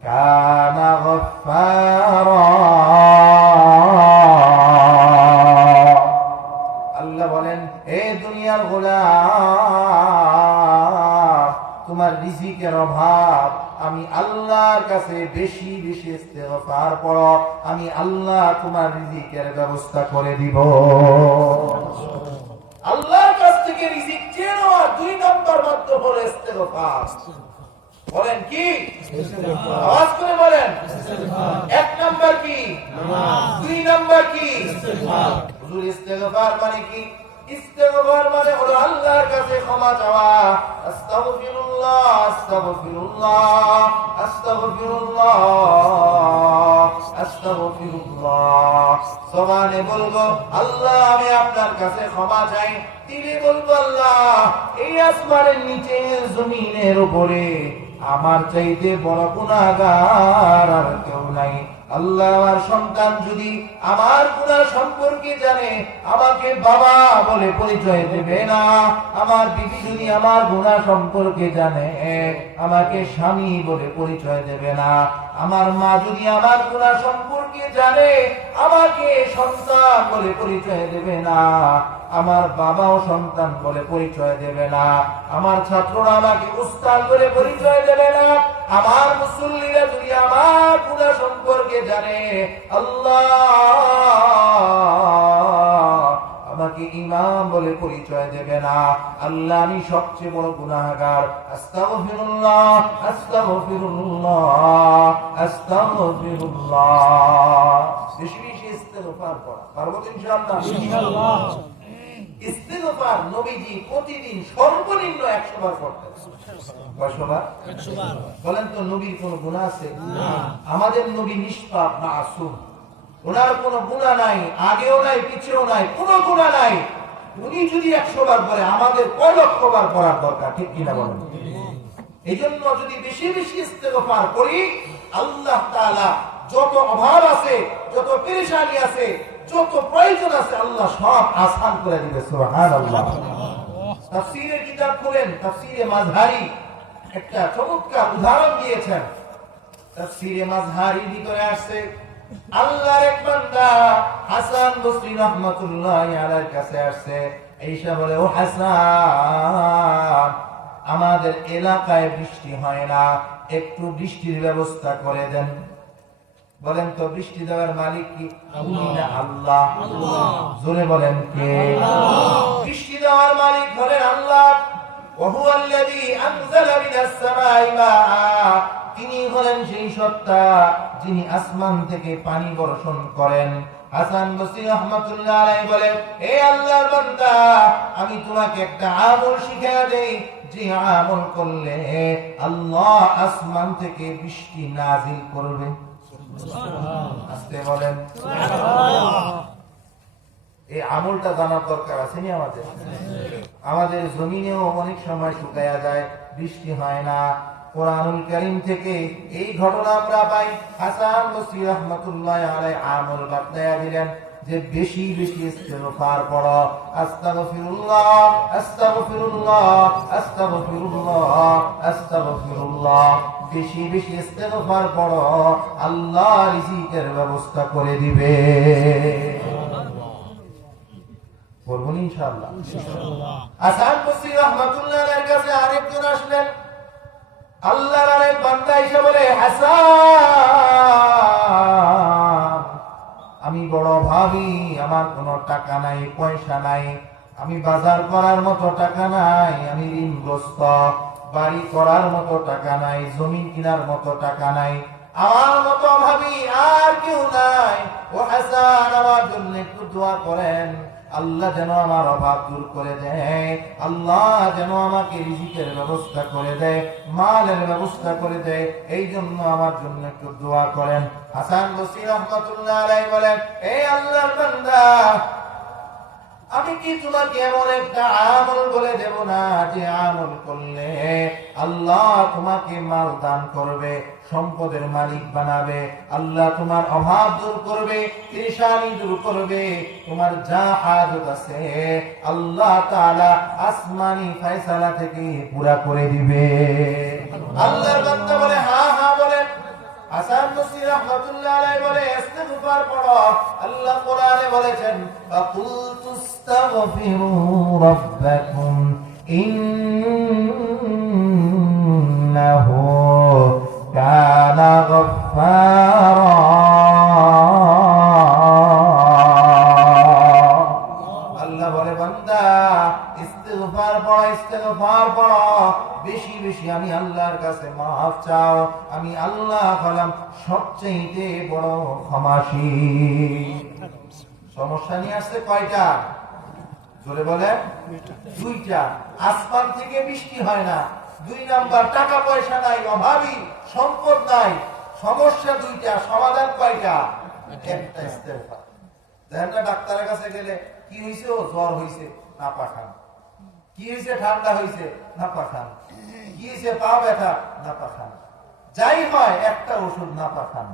কানা গফফারা। আল্লাহ বলেন, হে দুনিয়ার গোলাম, তোমার রিজিকের অভাব, আমি আল্লাহর কাছে বেশি বেশি ইস্তেগফার করো, আমি আল্লাহ তোমার রিজিকের ব্যবস্থা করে দিব। আল্লাহর কাছ থেকে রিজিক চেয়ে নেওয়ার 2 নম্বর মাধ্যম হলো ইস্তেগফার। বলেন কি? আওয়াজ করে বলেন। 1 নাম্বার কি? নামাজ। 2 নাম্বার কি? ইস্তেগফার। হুজুর ইস্তেগফার মানে কি? ইস্তেগফার মানে হলো আল্লাহর কাছে ক্ষমা চাওয়া। আস্তাগফিরুল্লাহ, আস্তাগফিরুল্লাহ, আস্তাগফিরুল্লাহ, আস্তাগফিরুল্লাহ। জবানে বলবো আল্লাহ আমি আপনার কাছে ক্ষমা চাই, দিলে বলবো আল্লাহ এই আসমানের নিচে জমিনের উপরে আমার চাইতে বড় গুনাহগার আর কেউ নাই। আল্লাহ আমার সন্তান যদি আমার গুনাহ সম্পর্কে জানে, আমাকে বাবা বলে পরিচয় দেবে না। আমার বিবি যদি আমার গুনাহ সম্পর্কে জানে, আমাকে স্বামী বলে পরিচয় দেবে না। আমার মা যদি আমার গুনাহ সম্পর্কে জানে, আমাকে সন্তান বলে পরিচয় দেবে না। আমার বাবাও সন্তান বলে পরিচয় দেবে না। আমার ছাত্ররা আমাকে উস্তাদ বলে পরিচয় দেবে না। আমার মুসল্লিরা যদি আমার গুনাহ সম্পর্কে জানে, আল্লাহ আমাকে ইমাম বলে পরিচয় দেবে না। আল্লাহ আমি সবচেয়ে বড় গুনাহগার। আস্তাগফিরুল্লাহ, আস্তাগফিরুল্লাহ, আস্তাগফিরুল্লাহ। বেশি বেশি ইস্তেগফার করা পারবো তো ইনশাআল্লাহ? ইনশাআল্লাহ। ইস্তেগফার নবীজি প্রতিদিন সর্বনিম্ন 100 বার করতেন। কয়শো বার? 100 বার। বলেন তো নবীর কোনো গুনাহ আছে? না। আমাদের নবী নিষ্পাপ, মাসুম, ওনার কোনো গুনাহ নাই, আগেও নাই পিছেও নাই, কোনো গুনাহ নাই। উনি যদি 100 বার করে আমাদের কয় লক্ষ বার করার দরকার, ঠিক কিনা বলেন? এই জন্য যদি বেশি বেশি ইস্তেগফার করি, আল্লাহ তাআলা যত অভাব আছে, যত পেরেশানি আছে, যত প্রয়োজন আছে, আল্লাহ সব আসান করে দিবে। সুবহানাল্লাহ। তাফসীরের কিতাব খুলেন, তাফসীরে মাযহারি একটা চমৎকার উদাহরণ দিয়েছেন। তাফসীরে মাযহারির ভিতরে আসছে আল্লাহর এক বান্দা হাসান বসরি রাহমাতুল্লাহি আলাইহির কাছে আসছে, এইসা বলে ও হাসান, আমাদের এলাকায় বৃষ্টি হয় না, একটু বৃষ্টির ব্যবস্থা করে দেন। বলেন তো বৃষ্টি দেওয়ার মালিক কি? আল্লাহ। জোরে বলেন কে? বৃষ্টি দেওয়ার মালিক হলেন আল্লাহ। ওয়াহুয়াল্লাযী আনজালা মিনাস সামাই মাআ, তিনি হলেন সেই সত্তা যিনি আসমান থেকে পানি বর্ষণ করেন। হাসান বসরি রাহমাতুল্লাহ আলাইহি বলেন, হে আল্লাহর বান্দা, আমি তোমাকে একটা আমল শিখিয়ে দেই, যে আমল করলে আল্লাহ আসমান থেকে বৃষ্টি নাজিল করবে। আসতে বলেন এই আমলটা জানার দরকার আছে নি আমাদের? আমাদের জমিনেও অনেক সময় শুকায়া যায়, বৃষ্টি হয় না। কোরআনুল কারীম থেকে এই ঘটনা আমরা পাই। হাসান বসরি রাহমাতুল্লাহি আলাইহি আমল বাতলায়া দিলেন যে বেশি বেশি ইস্তেগফার পড়ো। আস্তাগফিরুল্লাহ, আস্তাগফিরুল্লাহ, আস্তাগফিরুল্লাহ, আস্তাগফিরুল্লাহ। বেশি বেশি ইস্তেগফার পড়ো, আল্লাহ রিজিকের ব্যবস্থা করে দিবে। বলবো ইনশাআল্লাহ? ইনশাআল্লাহ। হাসান বসরি রাহমাতুল্লাহি আলাইহির কাছে আরেকজন আসলেন। আল্লাহর আরেক বান্দা এসে বলে, হাসান, আমি বড় ভাবি, আমার কোনো টাকা নাই, পয়সা নাই, আমি বাজার করার মতো টাকা নাই, আমি ঋণগ্রস্ত, বাড়ি করার মতো টাকা নাই, জমি কেনার মতো টাকা নাই, আমার মতো ভাবি আর কেউ নাই। ও হাসান, আমার জন্য একটু দোয়া করেন, আল্লাহ যেন আমার অভাব দূর করে দেয়, আল্লাহ যেন আমাকে রিজিকের ব্যবস্থা করে দেয়, মালের ব্যবস্থা করে দেয়, এই জন্য আমার জন্য একটু দোয়া করেন। হাসান বসরি রাহমাতুল্লাহি আলাইহি বলেন, হে আল্লাহর বান্দা, আমি কি তোমাকে এমন একটা আমল বলে দেব না যে আমল করলে আল্লাহ তোমাকে মাল দান করবে, সম্পদের মালিক বানাবে, আল্লাহ তোমার অভাব দূর করবে, পেরেশানি দূর করবে, তোমার যা হাজত আছে আল্লাহ তাআলা আসমানি ফয়সালা থেকে পুরা করে দিবে। আল্লাহর বান্দা বলে, হ্যাঁ হ্যাঁ বলেন। হাসান বসরি রাহমাতুল্লাহি আলাইহি বলে, ইস্তিগফার পড়ো। আল্লাহ কোরআনে বলেছেন, ফাকুলতুস্তাগফিরু রাব্বাকুম ইন্নাহু কানা গফফারা। আল্লাহ বলে বান্দা ইস্তিগফার পড়ো, ইস্তিগফার পড়ো, বেশি বেশি আমি আল্লাহর কাছে মাফ চাও। আমি আল্লাহ হলাম সবচেয়ে বড় ক্ষমাশীল। সমস্যা নিয়ে আসছে কয়টা? জোরে বলে দুইটা। আসমান থেকে বৃষ্টি হয় না। 2 নাম্বার, টাকা পয়সা নাই, অভাবী, সম্পদ নাই। সমস্যা দুইটা, সমাধান কয়টা? একটা, ইস্তেগফার। দেখেন না ডাক্তারের কাছে গেলে কি হয়েছে? ও জ্বর হয়েছে, না পাখান। কি হয়েছে? ঠান্ডা হয়েছে, না পাখান। কি হয়েছে? পা ব্যথা, না পাখান। যাই হয় একটা ওষুধ, না পাখান।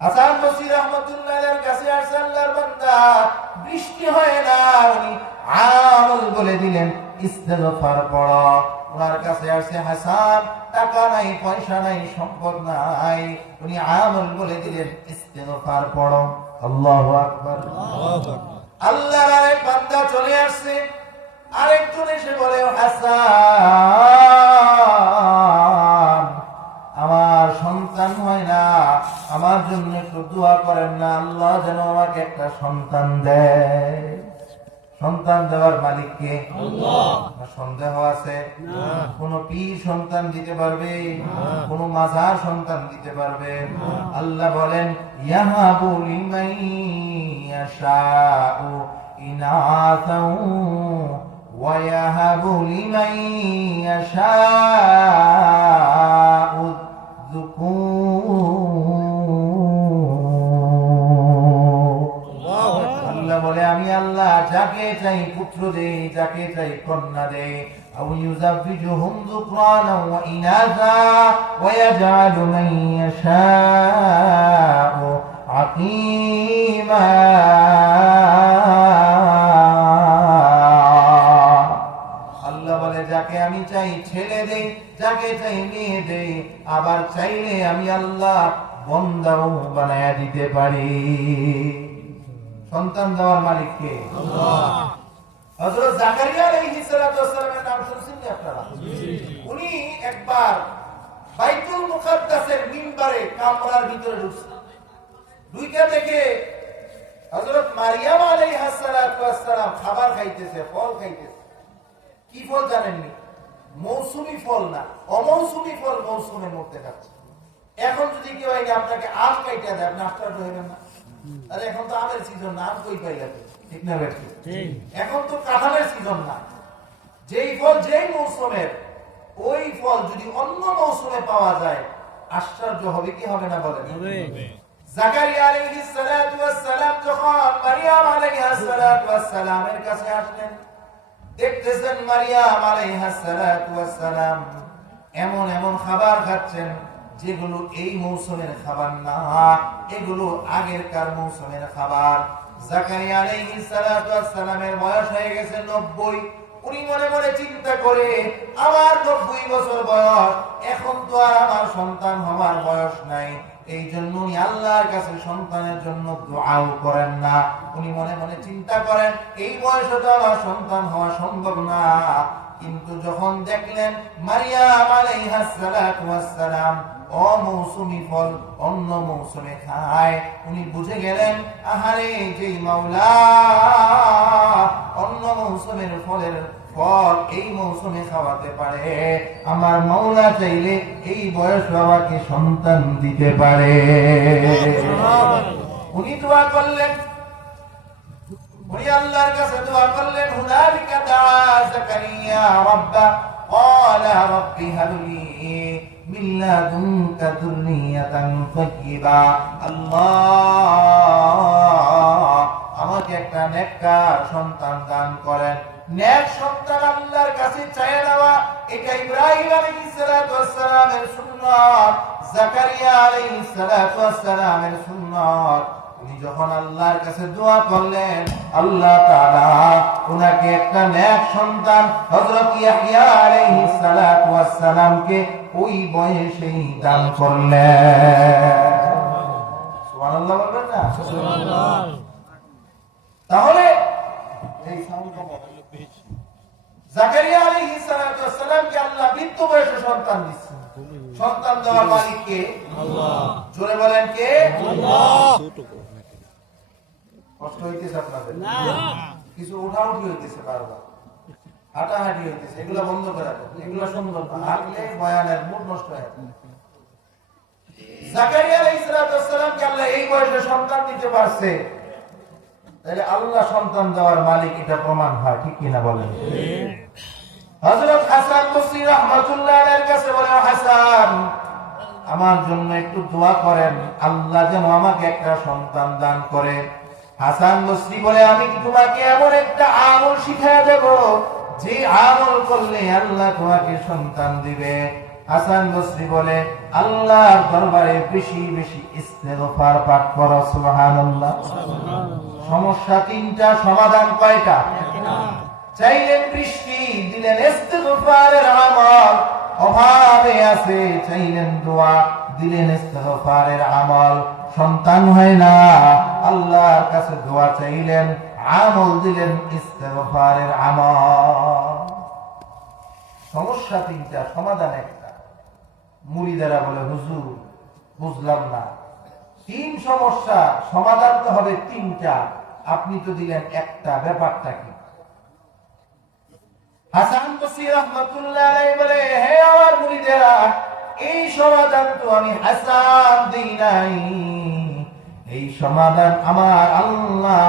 হাসান বসরি রাহমাতুল্লাহির কাছে আসে আল্লাহর বান্দা, বৃষ্টি হয় না, উনি আমল বলে দিলেন ইস্তিগফার পড়ো। ওনার কাছে আসে হাসান, টাকা নাই, পয়সা নাই, সম্পদ নাই, উনি আমল বলে দিলেন ইস্তিগফার পড়ো। আল্লাহু আকবার, আল্লাহু আকবার। আল্লাহর আরেক বান্দা চলে আসছে, আরেকজন এসে বলে হাসান আমার সন্তান হয় না, আমার জন্য একটু দোয়া করেন না, আল্লাহ যেন আমাকে একটা সন্তান দেয়। সন্তান দেওয়ার মালিক কে? আল্লাহ। সন্দেহ আছে? কোন পীর সন্তান দিতে পারবে? কোন মাজার সন্তান দিতে পারবে? আল্লাহ বলেন ইয়াহাবু লিমান ইয়াশাউ ইনাসাউ ওয়া ইয়াহাবু লিমান ইয়াশাউ আল্লাহ বলে আমি আল্লাহ যাকে চাই পুত্র দেই, যাকে চাই কন্যা দেই। আও ইউযাফিজুহুম যুকরানা ওয়া ইনাসা ওয়া ইয়াজআলু মান ইয়াশাউ আকীমা। আল্লাহ বলে যাকে আমি চাই ছেলে দেই, যাকে চাই মেয়ে দেই, আবার চাইলে আমি আল্লাহ বন্দাও বানায়া দিতে পারি। সন্তান দেওয়ার মালিক কে? আল্লাহ। হযরত জাকারিয়া আলাইহিস সালাতু ওয়াস সালামের নাম শুনছেন কি আপনারা? উনি একবার বাইতুল মুকাদ্দাসের মিম্বারে কামরার ভিতরে ঢুকছেন। ঢুকে দেখে হযরত মারিয়াম আলাইহিস সালাতু ওয়াস সালাম খাবার খাইতেছে, ফল খাইতেছে। কি ফল জানেননি? মৌসুমী ফল না, অমৌসুমী ফল মৌসুমের মধ্যে খাচ্ছে। এখন যদি কেউ আপনাকে আম কাইটা দেয়, আপনি আশ্চর্য হইবেন না? আরে এখন তো আমের সিজন না, আম কই পাইলা? ঠিক না বেঠিক? এখন তো কাঁঠালের সিজন না। যেই ফল যেই মৌসুমের, ওই ফল যদি অন্য মৌসুমে পাওয়া যায়, আশ্চর্য হবে কি হবে না বলেন? জাকারিয়া আলাইহিস সালাতু ওয়াস সালাম যখন মারিয়াম আলাইহিস সালাতু ওয়াস সালামের কাছে আসলেন, দেখতেছেন মারিয়াম আলাইহিস সালাতু ওয়াস সালাম এমন এমন খাবার খাচ্ছেন যেগুলো এই মৌসুমের খাবার না, এগুলো আগেরকার মৌসুমের খাবার। জাকারিয়া আলাইহিস সালাতু ওয়াস সালামের বয়স হয়ে গেছে 90। উনি মনে মনে চিন্তা করে আমার 90 বছর বয়স, এখন তো আর আমার সন্তান হওয়ার বয়স নাই। এই জন্য উনি আল্লাহর কাছে সন্তানের জন্য দোয়াও করেন না। উনি মনে মনে চিন্তা করেন এই বয়সে তো আমার সন্তান হওয়া সম্ভব না। কিন্তু যখন দেখলেন মারিয়াম আলাইহিস সালাতু ওয়াস সালাম অমৌসুমী ফল অন্য মৌসুমে খায়, উনি বুঝে গেলেন আহারে যেই মাওলা অন্য মৌসুমের ফলের ফল এই মৌসুমে খাওয়াতে পারে, আমার মাওলা চাইলে এই বয়স বাবাকে সন্তান দিতে পারে। উনি দোয়া করলেন, উনি আল্লাহর কাছে দোয়া করলেন। হুনালিকা দাআ জাকারিয়া রাব্বা ক্বালা রাব্বি হাবলি মিন লাদুনকা যুররিয়াতান তাইয়্যিবা। আল্লাহ আমাকে একটা নেককার সন্তান দান করেন। নেক সন্তান আল্লাহর কাছে চায় নেওয়া, এটা ইব্রাহিম আলাইহিস সালাতু ওয়াস সালামের সুন্নাত, জাকারিয়া আলাইহিস সালাতু ওয়াস সালামের সুন্নাত। উনি যখন আল্লাহর কাছে দোয়া করলেন, আল্লাহ তাআলা উনাকে একটা নেক সন্তান হযরত ইয়াহইয়া আলাইহিস সালাতু ওয়াস সালামকে ওই বয়সেই দান করলেন। সুবহানাল্লাহ বলবেন না? সুবহানাল্লাহ। তাহলে এই সাউন্ড জাকারিয়া আলাইহিস সালাতু ওয়াস সালামকে আল্লাহ বৃদ্ধ বয়সে সন্তান দিচ্ছেন। সন্তান দেওয়ার মালিক কে? আল্লাহ। জোরে বলেন কে? আল্লাহ। কষ্ট হইতেছে আপনাদের? না, কিছু উঠাউঠি হইতেছে, বারবার হাঁটাহাঁটি হইতেছে, এগুলো বন্ধ করে রাখো, এগুলো সুন্দর না, হাঁটলে বয়ানের মুড নষ্ট হয়ে যাবে। জাকারিয়া আলাইহিস সালাম কে আল্লাহ এই বয়সে সন্তান দিতে পারছে, তাহলে আল্লাহ সন্তান দেওয়ার মালিক, এটা প্রমাণ হয়, ঠিক কিনা বলেন? হযরত হাসান বসরি রাহমাতুল্লাহ আলাইহির কাছে বলে, হাসান আমার জন্য একটু দোয়া করেন, আল্লাহ যেন আমাকে একটা সন্তান দান করে। হাসান বসরি বলে, আমি কি তোমাকে এমন একটা আমল শিখিয়ে দেব যে আমল করলে আল্লাহ তোমাকে সন্তান দিবে? হাসান বসরি বলে, আল্লাহর দরবারে বেশি বেশি ইস্তেগফার পাঠ করো। সুবহানাল্লাহ। সমস্যা তিনটা, সমাধান কয়টা? চাইলেন বৃষ্টি, দিলেন ইস্তেগফারের আমল। অভাবে আছে, চাইলেন দোয়া, দিলেন ইস্তেগফারের আমল। সন্তান হয় না, আল্লাহর কাছে দোয়া চাইলেন, আমল দিলেন ইস্তেগফারের আমল। সমস্যা তিনটা, সমাধান একটা। মুরিদারা বলে, হুজুর বুঝলাম না, তিন সমস্যা, সমাধান তো হবে তিনটা, আপনি তো দিলেন একটা, ব্যাপারটা কি? হাসান বসরি রাহমাতুল্লাহ আলাইহি বলে, হে আমার মুরিদেরা, এই সমাধান তো আমি হাসান দেই নাই, এই সমাধান আমার আল্লাহ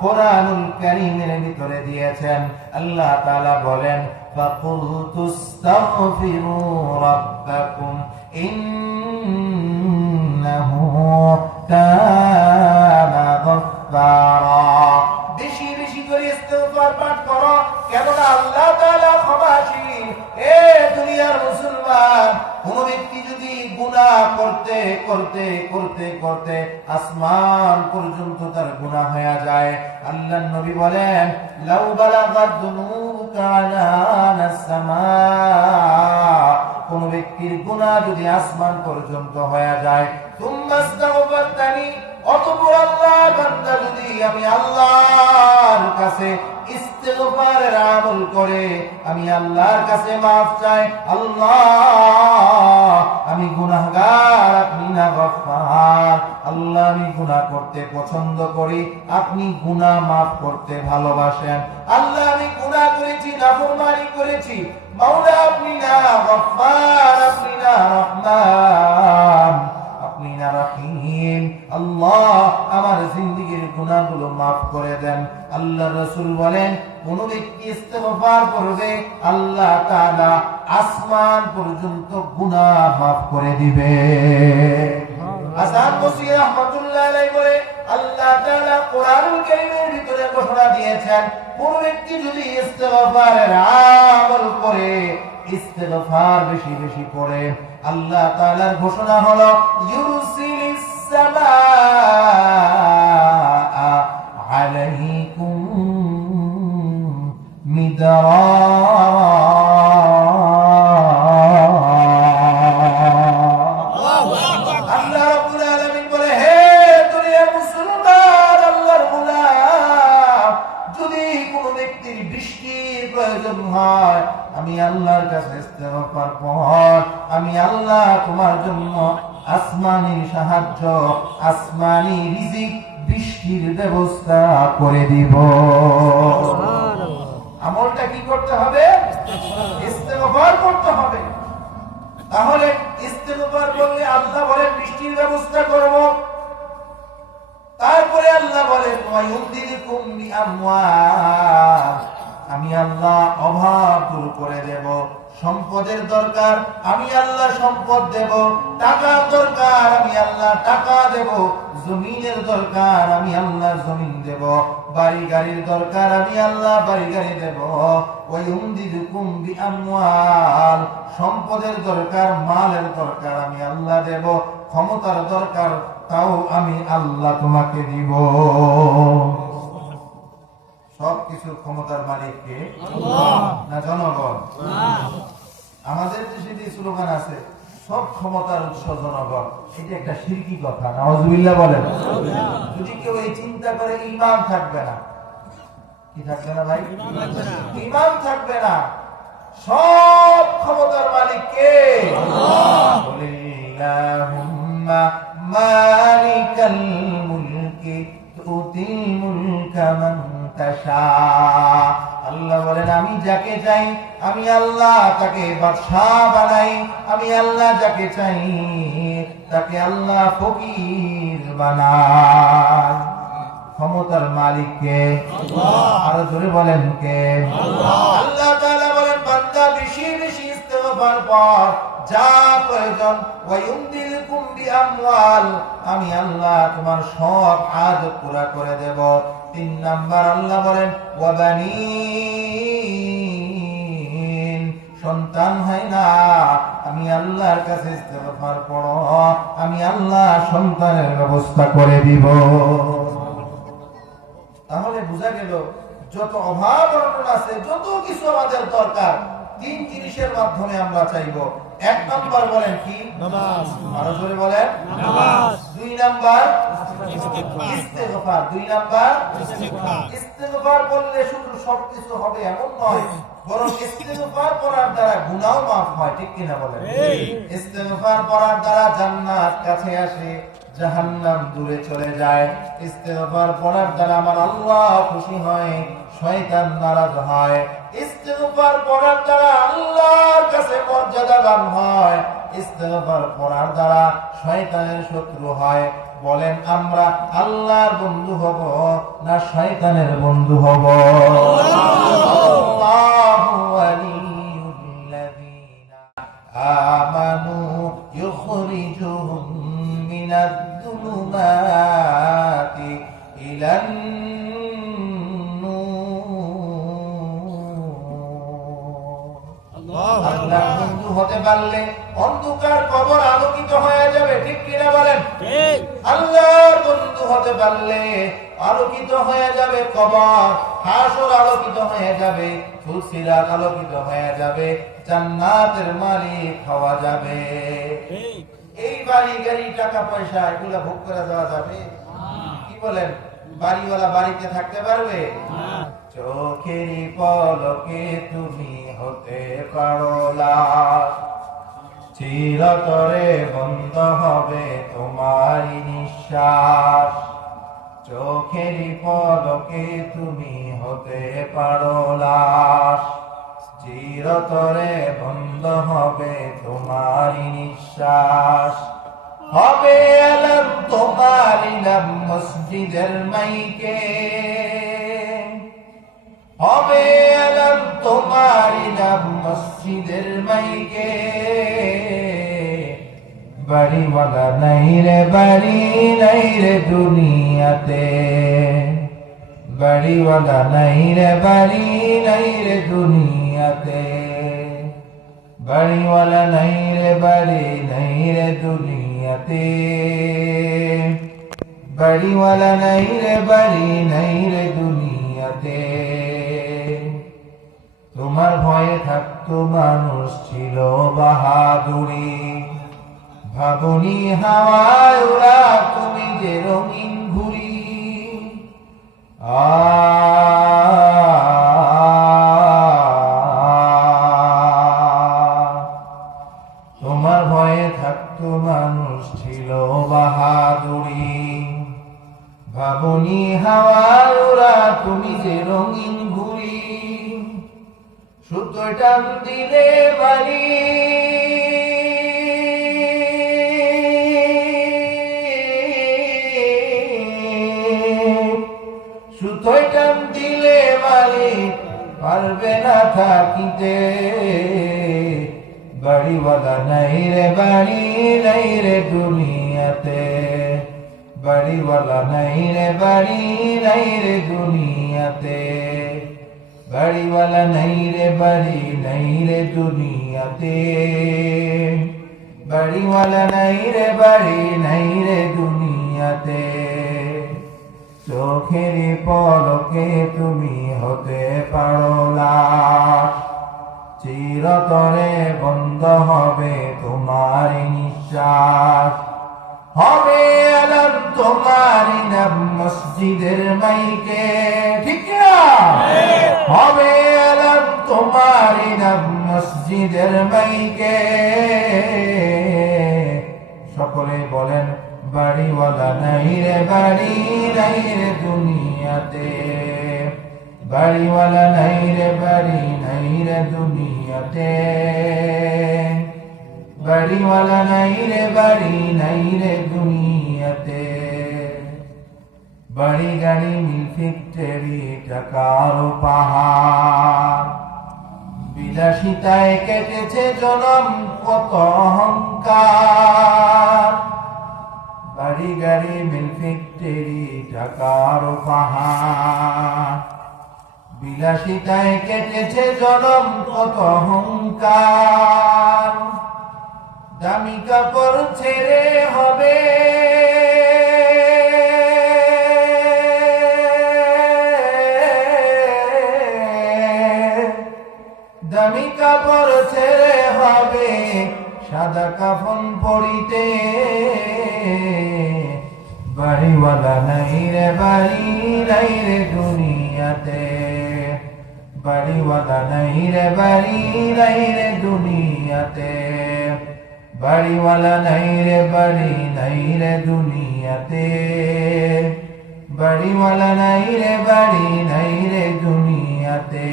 কোরআনুল কারীমের ভিতরে দিয়েছেন। আল্লাহ তাআলা বলেন, ফাকুলতুস্তাগফিরু রাব্বাকুম ইন্নাহু কানা গাফফারা। বেশি বেশি করে ইস্তিগফার পাঠ করো, কেননা আল্লাহ তাআলা ক্ষমাশীল। এ দুনিয়ার মুসলমান, কোন ব্যক্তি যদি গুনাহ করতে করতে করতে করতে আসমান পর্যন্ত তার গুনাহ হয়ে যায়, আল্লাহর নবী বলেন, লাউ বালাগাত যুনুবুকা আলানাস সামা, কোন ব্যক্তির গুনাহ যদি আসমান পর্যন্ত হয়ে যায়, তুম্মাস্তাগফারতানি, অতঃপর আল্লাহর বান্দা যদি আমি আল্লাহর কাছে ইস্তেগফারের আমল করে আমি আল্লাহর কাছে মাফ চাই, আল্লাহ আমি গুনাহগার, আপনি না গফফার, আল্লাহ আমি গুনাহ করতে পছন্দ করি, আপনি গুনাহ মাফ করতে ভালোবাসেন, আল্লাহ আমি গুনাহ করেছি, নাফরমানি করেছি, মাওলা আপনি না গফফার, আপনি না রহমান, আপনি না রহিম, আল্লাহ আমার জিন্দেগীর গুনাহগুলো মাফ করে দেন। আল্লাহ রাসূল বলেন, কোন ব্যক্তি ইস্তেগফার করবে, আল্লাহ তাআলা আসমান পর্যন্ত গুনাহ মাফ করে দিবে। হাসান বসরি রাহমাতুল্লাহ আলাইহি বলে, আল্লাহ তাআলা কোরআনুল কারীমের ভিতরে ঘোষণা দিয়েছেন, কোন ব্যক্তি যদি ইস্তেগফারের আমল করে, ইস্তেগফার বেশি বেশি করে, আল্লাহ তাআলার ঘোষণা হলো, ইউরসিলিস সামাআ আলাইকুম মিদরারা। আল্লাহ রাব্বুল আলামিন বলে, হে দুনিয়ার মুসলমান, আল্লাহর গোলাম, যদি কোন ব্যক্তির বৃষ্টির প্রয়োজন হয়, আমি আল্লাহর কাছে ইস্তেগফার কর, আমি আল্লাহ তোমার জন্য আসমানি সাহায্য, আসমানি রিজিক, বৃষ্টির ব্যবস্থা করে দিব। আমলটা কি করতে হবে? ইস্তেগফার করতে হবে। তাহলে ইস্তেগফার বললে আল্লাহ বলেন বৃষ্টির ব্যবস্থা করব, তারপরে আল্লাহ বলেন ওয়ায়ুমদিদকুম বিআমওয়াল, আমি আল্লাহ অভাব দূর করে দেব, সম্পদের দরকার আমি আল্লাহ সম্পদ দেব, টাকার দরকার আমি আল্লাহ টাকা দেব, জমিনের দরকার আমি আল্লাহ জমিন দেব, বাড়ি গাড়ির দরকার আমি আল্লাহ বাড়ি গাড়ি দেব। ওয়ায়ুমদিদকুম বিআমওয়াল, সম্পদের দরকার, মালের দরকার আমি আল্লাহ দেব, ক্ষমতার দরকার তাও আমি আল্লাহ তোমাকে দিব। সবকিছুর ক্ষমতার মালিক কে? আল্লাহ না জনগণ? আমাদের দেশে যে স্লোগান আছে, সব ক্ষমতার উৎস জনগণ, এটা একটা শিরকি কথা। নাউজুবিল্লাহ বলেন। যদি কেউ এই চিন্তা করে, ঈমান থাকবে না। কি থাকবে না ভাই? ঈমান থাকবে না। সব ক্ষমতার মালিক কে? আল্লাহ। কুলিল্লাহুম্মা মালিকাল মুলকি তুতিল মুলকা মান তাশা। আল্লাহ বলেন আমি যাকে চাই আমি আল্লাহ তাকে বাদশা বানাই, আমি আল্লাহ যাকে চাই তাকে আল্লাহ ফকির বানাই। ক্ষমতার মালিক কে? আল্লাহ। আরো জোরে বলেন কে? আল্লাহ। আল্লাহ তাআলা বলেন বান্দা বেশি বেশি ইস্তেগফার পর যা প্রয়োজন ওয়ায়ুমদিলকুম বিআমওয়াল, আমি আল্লাহ তোমার সব হাজত পুরা করে দেব। 3 নাম্বার আল্লাহ বলেন ওয়াবানিন, সন্তান হয় না, আমি আল্লাহর কাছে ইস্তেগফার পড়ো, আমি আল্লাহ সন্তানের ব্যবস্থা করে দিব। তাহলে বোঝা গেল যত অভাব অনটন আছে, যত কিছু আমাদের দরকার 3 জিনিসের মাধ্যমে আমরা চাইবো। 1 নাম্বার বলেন কি? নামাজ। আরো জোরে বলেন নামাজ। 2 নাম্বার ইস্তেগফার। 2 নাম্বার ইস্তেগফার করলে শুধু সবকিছু হবে এমন নয়, বরং ইস্তেগফার করার দ্বারা গুনাহ মাফ হয়, ঠিক কিনা বলেন? ইস্তেগফার করার দ্বারা জান্নাত কাছে আসে, জাহান্নাম দূরে চলে যায়। ইস্তেগফার পড়ার দ্বারা আমার আল্লাহ খুশি হয়, শয়তান নারাজ হয়। ইস্তেগফার পড়ার দ্বারা আল্লাহর কাছে মর্যাদাবান হয়। ইস্তেগফার পড়ার দ্বারা শয়তানের শত্রু হয়। বলেন আমরা আল্লাহর বন্ধু হব না শয়তানের বন্ধু হব? আল্লাহু ওয়ালিয়ুল্লাযীনা আমানু ইউখরিজুহুম মিনাদ দুলুমাতি ইলান নূর। আল্লাহর বন্ধু হতে পারলে অন্ধকার কবর আলোকিত হয়ে যাবে, ঠিক কিনা বলেন? ঠিক। আল্লাহর বন্ধু হতে পারলে আলোকিত হয়ে যাবে কবর, হাসর আলোকিত হয়ে যাবে, ফুলসিরাত আলোকিত হয়ে যাবে, জান্নাতের মালিক হওয়া যাবে। এই বাড়ি গাড়ি টাকা পয়সা এগুলা ভোগ করা যাওয়া যাবে? কি বলেন? বাড়িওয়ালা বাড়িতে থাকতে পারবে? চোখের পলকে তুমি হতে পারো লাশ, চিরতরে বন্ধ হবে তোমারই নিঃশ্বাস। চোখের পলকে তুমি হতে পারো লাশ, চিরতরে বন্ধ হবে তোমারই নিঃশ্বাস। হবে আলম তোমারই নাম মসজিদের মাইকে, হবে আলম তোমারই নাম মসজিদের মাইকে। বাড়িওয়ালা নাই রে বাড়ি নাই রে দুনিয়াতে, বাড়িওয়ালা নাই রে বাড়ি নাই রে দুনিয়াতে, বাড়িওয়ালা নাই রে বাড়ি নাই রে দুনিয়াতে, বাড়িওয়ালা নাই রে বাড়ি নাই রে দুনিয়াতে। তোমার ভয়ে থাকতো মানুষ ছিল বাহাদুরি, ভাবনি হাওয়ায় ওরা তুমি যে রঙিন ঘুড়ি। তোমার ভয়ে থাকতো মানুষ ছিল বাহাদুরি, ভাবনি হাওয়ায় ওরা তুমি যে রঙিন ঘুড়ি। সুতোয় টান দিলে বাড়ি, সুতোয় টান দিলে মালিক পারবে না থাকিতে। বাড়িওয়ালা নাই রে বাড়ি নাই রে দুনিয়াতে, বাড়িওয়ালা নাই রে বাড়ি নাই রে দুনিয়াতে, বাড়িওয়ালা নাই রে বাড়ি নাই রে দুনিয়াতে, বাড়িওয়ালা নাই রে বাড়ি নাই রে দুনিয়াতে। চোখের পলকে তুমি হতে পারো লাশ, চিরতরে বন্ধ হবে তোমার নিঃশ্বাস। হবে আলম তোমারই নাম মসজিদের মাইকে, ঠিক না? হবে আলম তোমারই নাম মসজিদের মাইকে। সকলে বলেন বাড়িওয়ালা নাই রে বাড়ি নাই রে দুনিয়াতে, বাড়িওয়ালা নাই রে বাড়ি নাই রে দুনিয়াতে, বাড়িওয়ালা নাই রে বাড়ি নাই রে দুনিয়াতে। বাড়ি গাড়ি মিল ফ্যাক্টরি টাকার পাহাড়, বিলাসিতায় কেটেছে জনম কত অহংকার। বাড়ি গাড়ি মিল ফ্যাক্টরি টাকার পাহাড়, বিলাসিতায় কেটেছে জনম কত অহংকার। দামি কাপড় ছেড়ে হবে দামি কাপড় ছেড়ে হবে সাদা কাফন পরিতে। বাড়িওয়ালা নাই রে বাড়ি নাই রে দুনিয়াতে, বাড়িওয়ালা নাই রে বাড়ি নাই রে দুনিয়াতে, বাড়িওয়ালা নাই রে বাড়ি নাই রে দুনিয়াতে, বাড়িওয়ালা নাই রে বাড়ি নাই রে দুনিয়াতে।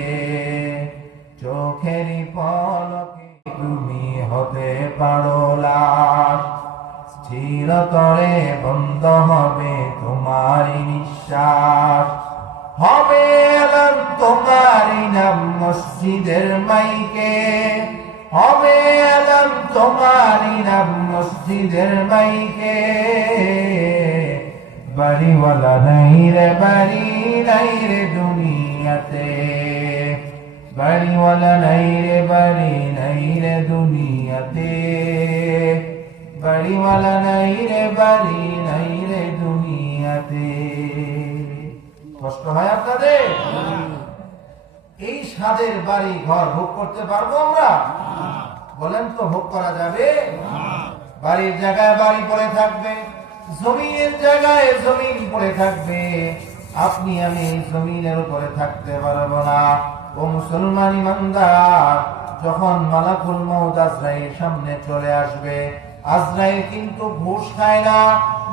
চোখেরই পলকে তুমি হতে পারো লাশ, চিরতরে বন্ধ হবে তোমারই নিঃশ্বাস। হবে এলান তোমারই নাম মসজিদের মাইকে, হবে এলান তোমারই নাম মসজিদের মাইকে। বাড়িওয়ালা নাই রে বাড়ি নাই রে দুনিয়াতে, বাড়িওয়ালা নাই রে বাড়ি নাই রে দুনিয়াতে, বাড়িওয়ালা নাই রে বাড়ি নাই রে দুনিয়াতে। কষ্ট হয় আপনাদের? এই স্বাদের বাড়ি ঘর ভোগ করতে পারবো আমরা? বলেন তো, ভোগ করা যাবে? বাড়ির জায়গায় বাড়ি পড়ে থাকবে, জমিনের জায়গায় জমিন পড়ে থাকবে, আপনি আমি জমিনের উপরে থাকতে পারবো না। ও মুসলমান ইমানদার, যখন মালাকুল মউত আজরাইল সামনে চলে আসবে, আজরাইল কিন্তু ঘুষ খায় না।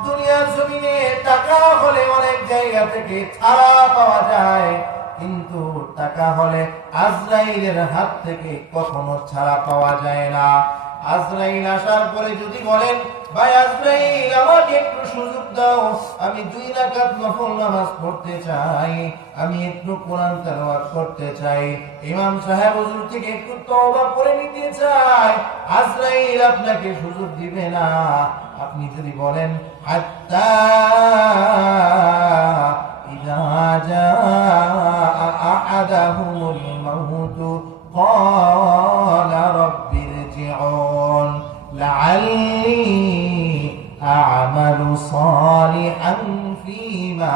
দুনিয়ার জমিনে টাকা হলে অনেক জায়গা থেকে ছাড়া পাওয়া যায়, কিন্তু টাকা হলে আজরাইলের হাত থেকে কখনো ছাড়া পাওয়া যায় না। আজরাইল আসার পরে যদি বলেন, ভাই আজরাইল আমাকে একটু সুযোগ দাও, আমি 2 রাকাত নফল নামাজ পড়তে চাই, আমি একটু কোরআন তেলাওয়াত করতে চাই, ইমাম সাহেব হুজুর থেকে একটু তওবা করে নিতে চাই, আজরাইল আপনাকে সুযোগ দিবে না। আপনি যদি বলেন হাত্তা ইযা জাআ আহাদাহুমুল মাউত ক্বালা রাব্বি ইরজিউন লাআল্লি আ'মালু সালিহান ফীমা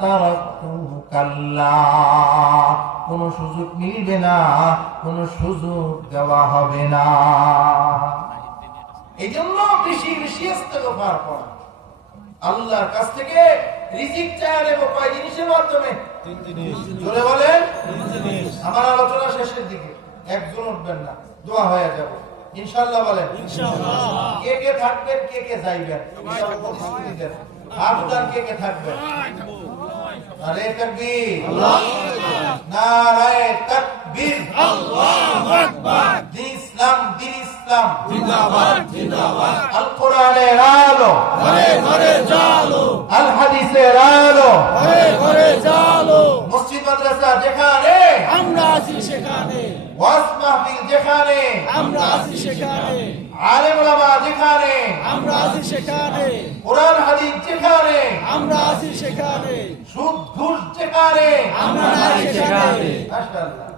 তারাকতু কাল্লা। কোন সুযোগ মিলবে না, কোন সুযোগ দেওয়া হবে না। এই জন্য বেশি বেশি ইস্তেগফার করা, আল্লাহর কাছ থেকে রিজিক চাওয়া নেব। কয় জিনিসের মাধ্যমে? 3 জিনিস। জোরে বলেন। 3 জিনিস। আমার আলোচনা শেষের দিকে, একজন উঠবেন না, দোয়া হয়ে যাবে ইনশাআল্লাহ। বলেন ইনশাআল্লাহ। কে কে থাকবেন, কে কে যাইবেন? ইনশাআল্লাহ প্রতিশ্রুতি দেন। আবদান কে কে থাকবেন? নারে তাকবীর, আল্লাহু আকবার, নারে তাকবীর, আল্লাহু আকবার। দিন ইসলাম, দিন ইসলাম জিন্দাবাদ, জিন্দাবাদ। আল কোরআনের আলো ঘরে ঘরে জ্বালো, আল হাদিসের আলো ঘরে ঘরে জ্বালো। মসজিদ মাদ্রাসা যেখানে আমরা আছি সেখানে, ওয়াজ মাহফিল যেখানে আমরা আছি সেখানে, আলেম ওলামা যেখানে আমরা আছি সেখানে, কোরআন হাদিস যেখানে আমরা আছি সেখানে, সুদ ঘুষ যেখানে আমরা আছি সেখানে। মাশাআল্লাহ।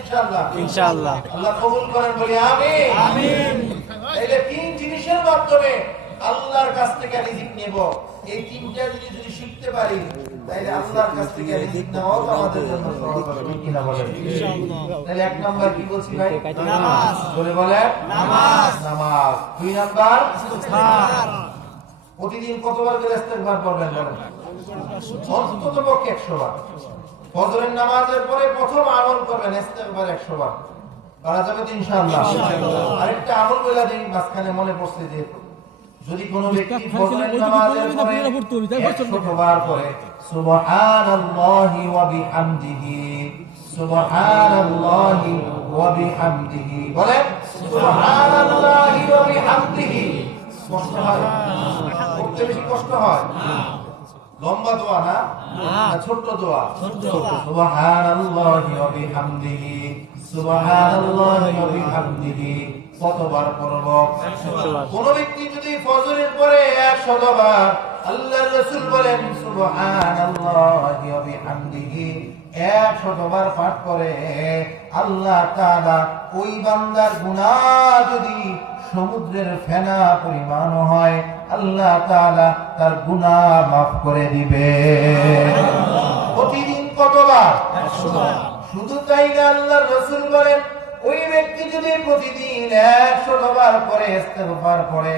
ইনশাআল্লাহ, ইনশাআল্লাহ। আল্লাহ কবুল করেন, বলি আমিন, আমিন। তাহলে 3 জিনিসের মাধ্যমে আল্লাহর কাছ থেকে রিজিক নেব। এই 3টা জিনিস যদি শিখতে পারি, তাহলে আল্লাহর কাছ থেকে রিজিক নেওয়াও আমাদের জন্য সহজ হবে। ঠিক কি না বলেন? ইনশাআল্লাহ। তাহলে 1 নাম্বার কি বলছি ভাই? নামাজ। বলে বলেন নামাজ, নামাজ। 2 নাম্বার ইস্তিগফার। প্রতিদিন কতবার করে ইস্তিগফার করবেন বলেন? অন্তত পক্ষে 100 বার। ফজরের নামাজের পরে প্রথম আমল করবেন ইস্তেগফার 100 বার। পারা যাবে তো ইনশাআল্লাহ? আরেকটা আমল বলে দিই, মাঝখানে মনে পড়ছে যে যদি কোনো ব্যক্তি ফজরের নামাজের পরে 100 বার পড়ে সুবহানাল্লাহি ওয়া বিহামদিহি, সুবহানাল্লাহি ওয়া বিহামদিহি, বলেন সুবহানাল্লাহি ওয়া বিহামদিহি। কষ্ট হয়? করতে বেশি কষ্ট হয়? লম্বা দোয়া না, ছোট্ট দোয়া। সুবহানাল্লাহি ওয়া বিহামদিহি, সুবহানাল্লাহি ওয়া বিহামদিহি কতবার পড়ব? 100 বার। কোন ব্যক্তি যদি ফজরের পরে 100 বার, আল্লাহর রাসূল বলেন সুবহানাল্লাহি ওয়া বিহামদিহি 100 বার পাঠ করে, আল্লাহ তাআলা ওই বান্দার গুনাহ যদি সমুদ্রের ফেনা পরিমাণ হয়, আল্লাহ তাআলা তার গুনাহ মাফ করে দিবে। প্রতিদিন কতবার? 100 বার। শুধু তাই না, আল্লাহর রাসূল বলেন ওই ব্যক্তি যদি প্রতিদিন 100 বার করে ইস্তেগফার করে,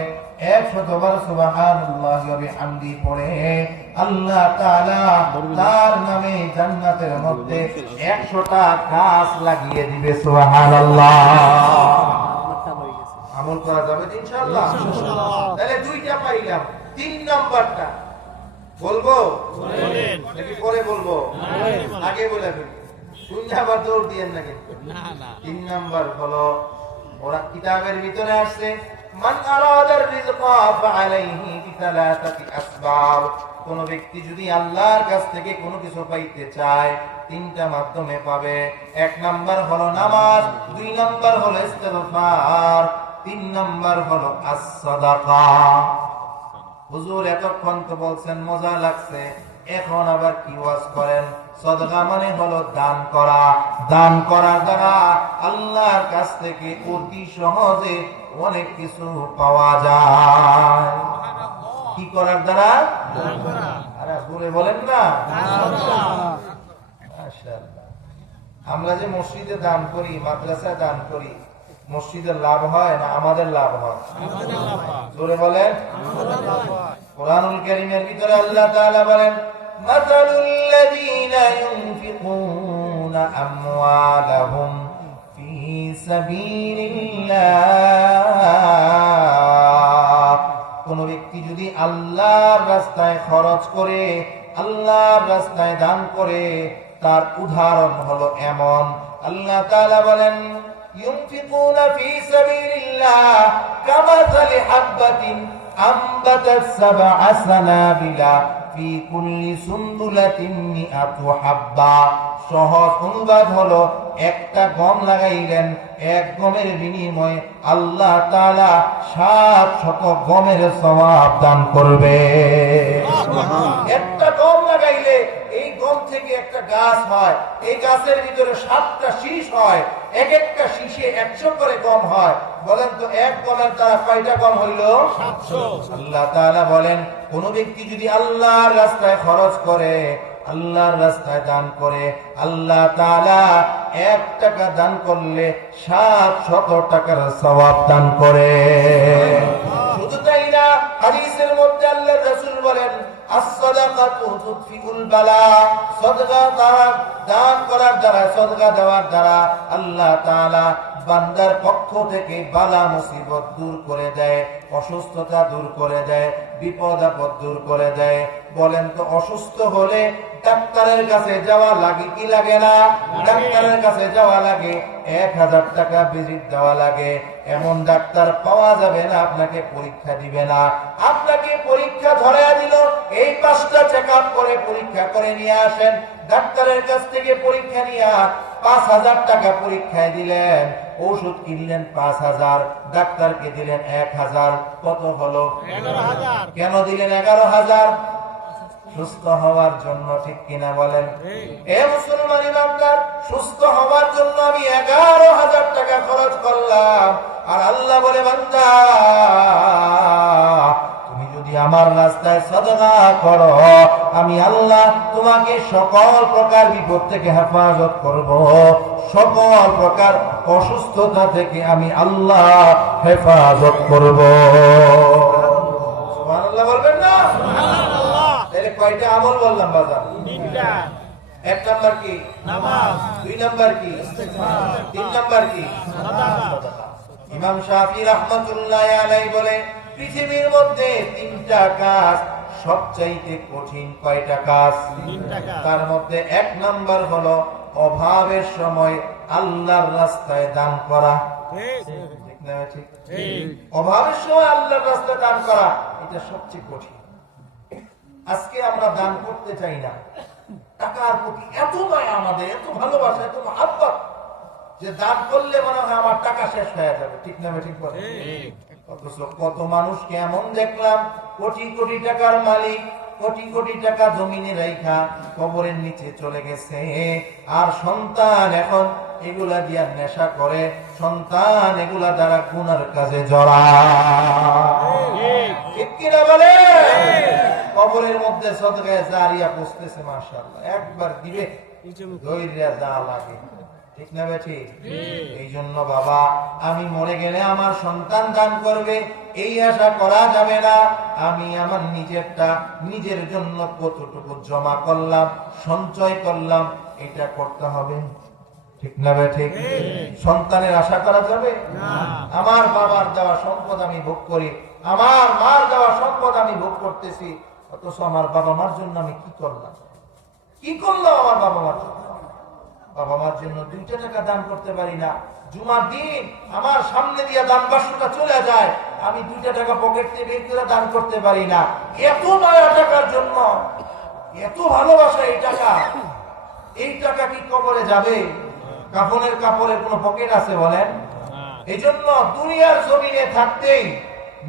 100 বার সুবহানাল্লাহি ওয়া বিহামদিহি পড়ে, আল্লাহ তাআলা তার নামে জান্নাতের মধ্যে 100টা গাছ লাগিয়ে দিবে। সুবহানাল্লাহ। আমল করা যাবে ইনশাআল্লাহ? তাহলে দুইটা পাইলাম। 3 নাম্বারটা বলবো নাকি পরে বলবো? আগে বলে ফেলি, শুনলে আবার দৌড় দিয়েন না কিন্তু। 3 নাম্বার হলো, ওরা কিতাবের ভিতরে আসছে মান আরাদার রিজকা ফাআলাইহি বিসালাসাতি আসবাব। কোন ব্যক্তি যদি আল্লাহর কাছ থেকে কোনো কিছু পাইতে চায়, 3টা মাধ্যমে পাবে। 1 নাম্বার হলো নামাজ, 2 নাম্বার হলো ইস্তেগফার, 3 নাম্বার হলো as-সাদাকা। হুজুর এতক্ষণ তো বলছেন মজা লাগছে, এখন আবার কি ওয়াজ করেন? সাদাকা মানে হলো দান করা। দান করার দ্বারা আল্লাহর কাছ থেকে অতি সহজে অনেক কিছু পাওয়া যায়। কি করার দ্বারা? দান করা। আরে বলে বলেন না মাশাআল্লাহ। আমরা যে মসজিদে দান করি, মাদ্রাসায় দান করি, মসজিদের লাভ হয় না আমাদের লাভ হয়? আমাদের লাভ হয়। জোরে বলেন আমাদের লাভ হয়। কোরআনুল কারীমের ভিতরে আল্লাহ তাআলা বলেন মাসালুল লাযীনা ইউনফিকুনা আমওয়ালাহুম ফি সাবিলিল্লাহ। কোন ব্যক্তি যদি আল্লাহর রাস্তায় খরচ করে, আল্লাহর রাস্তায় দান করে, তার উদাহরণ হলো এমন। আল্লাহ তাআলা বলেন ইউনফিকুনা ফি সাবিলিল্লাহ কামাসালি হাববাতিন আম্বাতাস সাবআ সানাবিলা ফি কুল্লি সুনবুলাতিন মিআতু হাব্বা। সহজ অনুবাদ হলো, একটা গম লাগাইলেন, এক গমের বিনিময়ে আল্লাহ তাআলা 700 গমের সওয়াব দান করবে। একটা গম লাগাইলে এই গম থেকে একটা গাছ হয়, এই গাছের ভিতরে 7টা শীষ হয়, এক একটা শীষে 100 করে গম হয়। বলেন তো এক গমের দ্বারা কয়টা গম হইল? 700। আল্লাহ তাআলা বলেন কোন ব্যক্তি যদি আল্লাহর রাস্তায় খরচ করে, আল্লাহর রাস্তায় দান করে, আল্লাহ তাআলা 1 টাকা দান করলে 700 টাকার সওয়াব দান করে। শুধু তাই না, হাদিসের মধ্যে আল্লাহর রাসূল বলেন as-সাদাকাতু তুতফিউল বালা। সাদকা দান করার দ্বারা, সাদকা দেওয়ার দ্বারা আল্লাহ তাআলা বান্দার পক্ষ থেকে বালা মুসিবত দূর করে দেয়, অসুস্থতা দূর করে দেয়, বিপদ আপদ দূর করে দেয়। বলেন তো অসুস্থ হলে ডাক্তারের কাছে যাওয়া লাগে কি লাগে না? ডাক্তারের কাছে যাওয়া লাগে, 1000 টাকা ভিজিট দেওয়া লাগে। এমন ডাক্তার পাওয়া যাবে না আপনাকে পরীক্ষা দিবে না। আপনাকে পরীক্ষা ধরে দিল, এই 5টা চেকআপ করে পরীক্ষা করে নিয়ে আসেন। ডাক্তারের কাছ থেকে পরীক্ষা নিয়ে 5000 টাকা পরীক্ষায় দিলেন, ওষুধ কিনলেন 5000, ডাক্তারকে দিলেন 1000, কত হলো? 11000। কেন দিলেন 11000? সুস্থ হওয়ার জন্য, ঠিক কিনা বলেন? এ মুসলমান ইমানদার, সুস্থ হওয়ার জন্য আমি 11000 টাকা খরচ করলাম। আর আল্লাহ বলে বান্দা তুমি যদি আমার রাস্তায় সাদকা করো, আমি আল্লাহ তোমাকে সকল প্রকার বিপদ থেকে হেফাজত করব, সকল প্রকার অসুস্থতা থেকে আমি আল্লাহ হেফাজত করব। সুবহানাল্লাহ বলবেন না? সুবহানাল্লাহ। তাহলে কয়টা আমল বললাম বাজার? 3টা। এক নাম্বার কি? নামাজ। দুই নাম্বার কি? ইস্তেগফার। তিন নাম্বার কি? সাদাকা। ইমাম শাফি রাহমাতুল্লাহি আলাইহি বলে পৃথিবীর মধ্যে তিনটা কাজ সবচাইতে কঠিন। কয়টা কাজ? তিনটা কাজ। তার মধ্যে এক নাম্বার হলো অভাবের সময় আল্লাহর রাস্তায় দান করা। ঠিক না ঠিক? অভাবের সময় আল্লাহর রাস্তায় দান করা এটা সবচেয়ে কঠিন। আজকে আমরা দান করতে চাই না। টাকার প্রতি এত মায়া আমাদের, এত ভালোবাসা, এত মহাব্বত যে দান করলে মনে হয় আমার টাকা শেষ হয়ে যাবে। ঠিক না ঠিক? অথচ কত মানুষ কেমন দেখলাম কোটি কোটি টাকার মালিক, কোটি কোটি টাকা জমিনে রেখা কবরের নিচে চলে গেছে, আর সন্তান এখন এগুলা দিয়া নেশা করে, সন্তান এগুলা দ্বারা গুনার কাজে জড়ায়। ঠিক কিনা বলে? কবরের মধ্যে সদকায়ে জারিয়া পৌঁছতেছে, মাশাআল্লাহ, একবার দিবে দইরা যা লাগে। ঠিক না বেঠি? এই জন্য বাবা, আমি মরে গেলে আমার সন্তান দান করবে এই আশা করা যাবে না। আমি আমার নিজেরটা নিজের জন্য কতটুকু জমা করলাম, সঞ্চয় করলাম, এটা করতে হবে। ঠিক না বেঠি? সন্তানের আশা করা যাবে না। আমার বাবার দেওয়া সম্পদ আমি ভোগ করি, আমার মার দেওয়া সম্পদ আমি ভোগ করতেছি, অথচ আমার বাবা মার জন্য আমি কি করলাম? কি করলাম আমার বাবা মার জন্য? বাবা মার জন্য 2 টাকা দান করতে পারি না। জুমার দিন আমার সামনে দিয়ে দান বাক্সটা চলে যায়, আমি 2 টাকা পকেট থেকে বের করে দান করতে পারি না। এত মায়া টাকার জন্য, এত ভালোবাসা এই টাকা। এই টাকা কি কবরে যাবে? কাফনের কাপড়ের কোনো পকেট আছে বলেন? এই জন্য দুনিয়ার জমিনে থাকতেই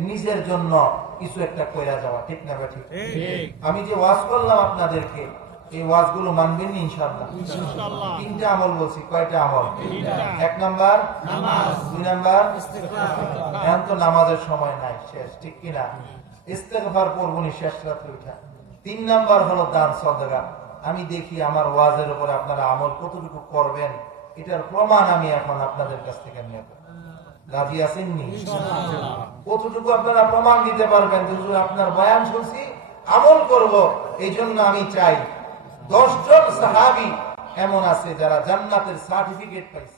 নিজের জন্য কিছু একটা কইরা যাওয়া। ঠিক না ঠিক? আমি যে ওয়াজ করলাম আপনাদেরকে, এই ওয়াজগুলো মানবেন ইনশাআল্লাহ? ইনশাআল্লাহ। 3টা আমল বলছি। কয়টা আমল? 1 নাম্বার নামাজ। 2 নাম্বার ইস্তেগফার। এখন তো নামাজের সময় নাই, শেষ। ঠিক কিনা? ইস্তেগফার পড়বনি শেষ রাতে উঠা। 3 নাম্বার হলো দান সদকা। আমি দেখি আমার ওয়াজের উপরে আপনারা আমল কতটুকু করবেন, এটার প্রমাণ আমি এখন আপনাদের কাছ থেকে নেব। রাজি আছেন নি? কতটুকু আপনারা প্রমাণ দিতে পারবেন যে হুজুর আপনার বয়ান শুনছি, আমল করব। এই জন্য আমি চাই 10 জন সাহাবী এমন আছে যারা জান্নাতের সার্টিফিকেট পাইছে।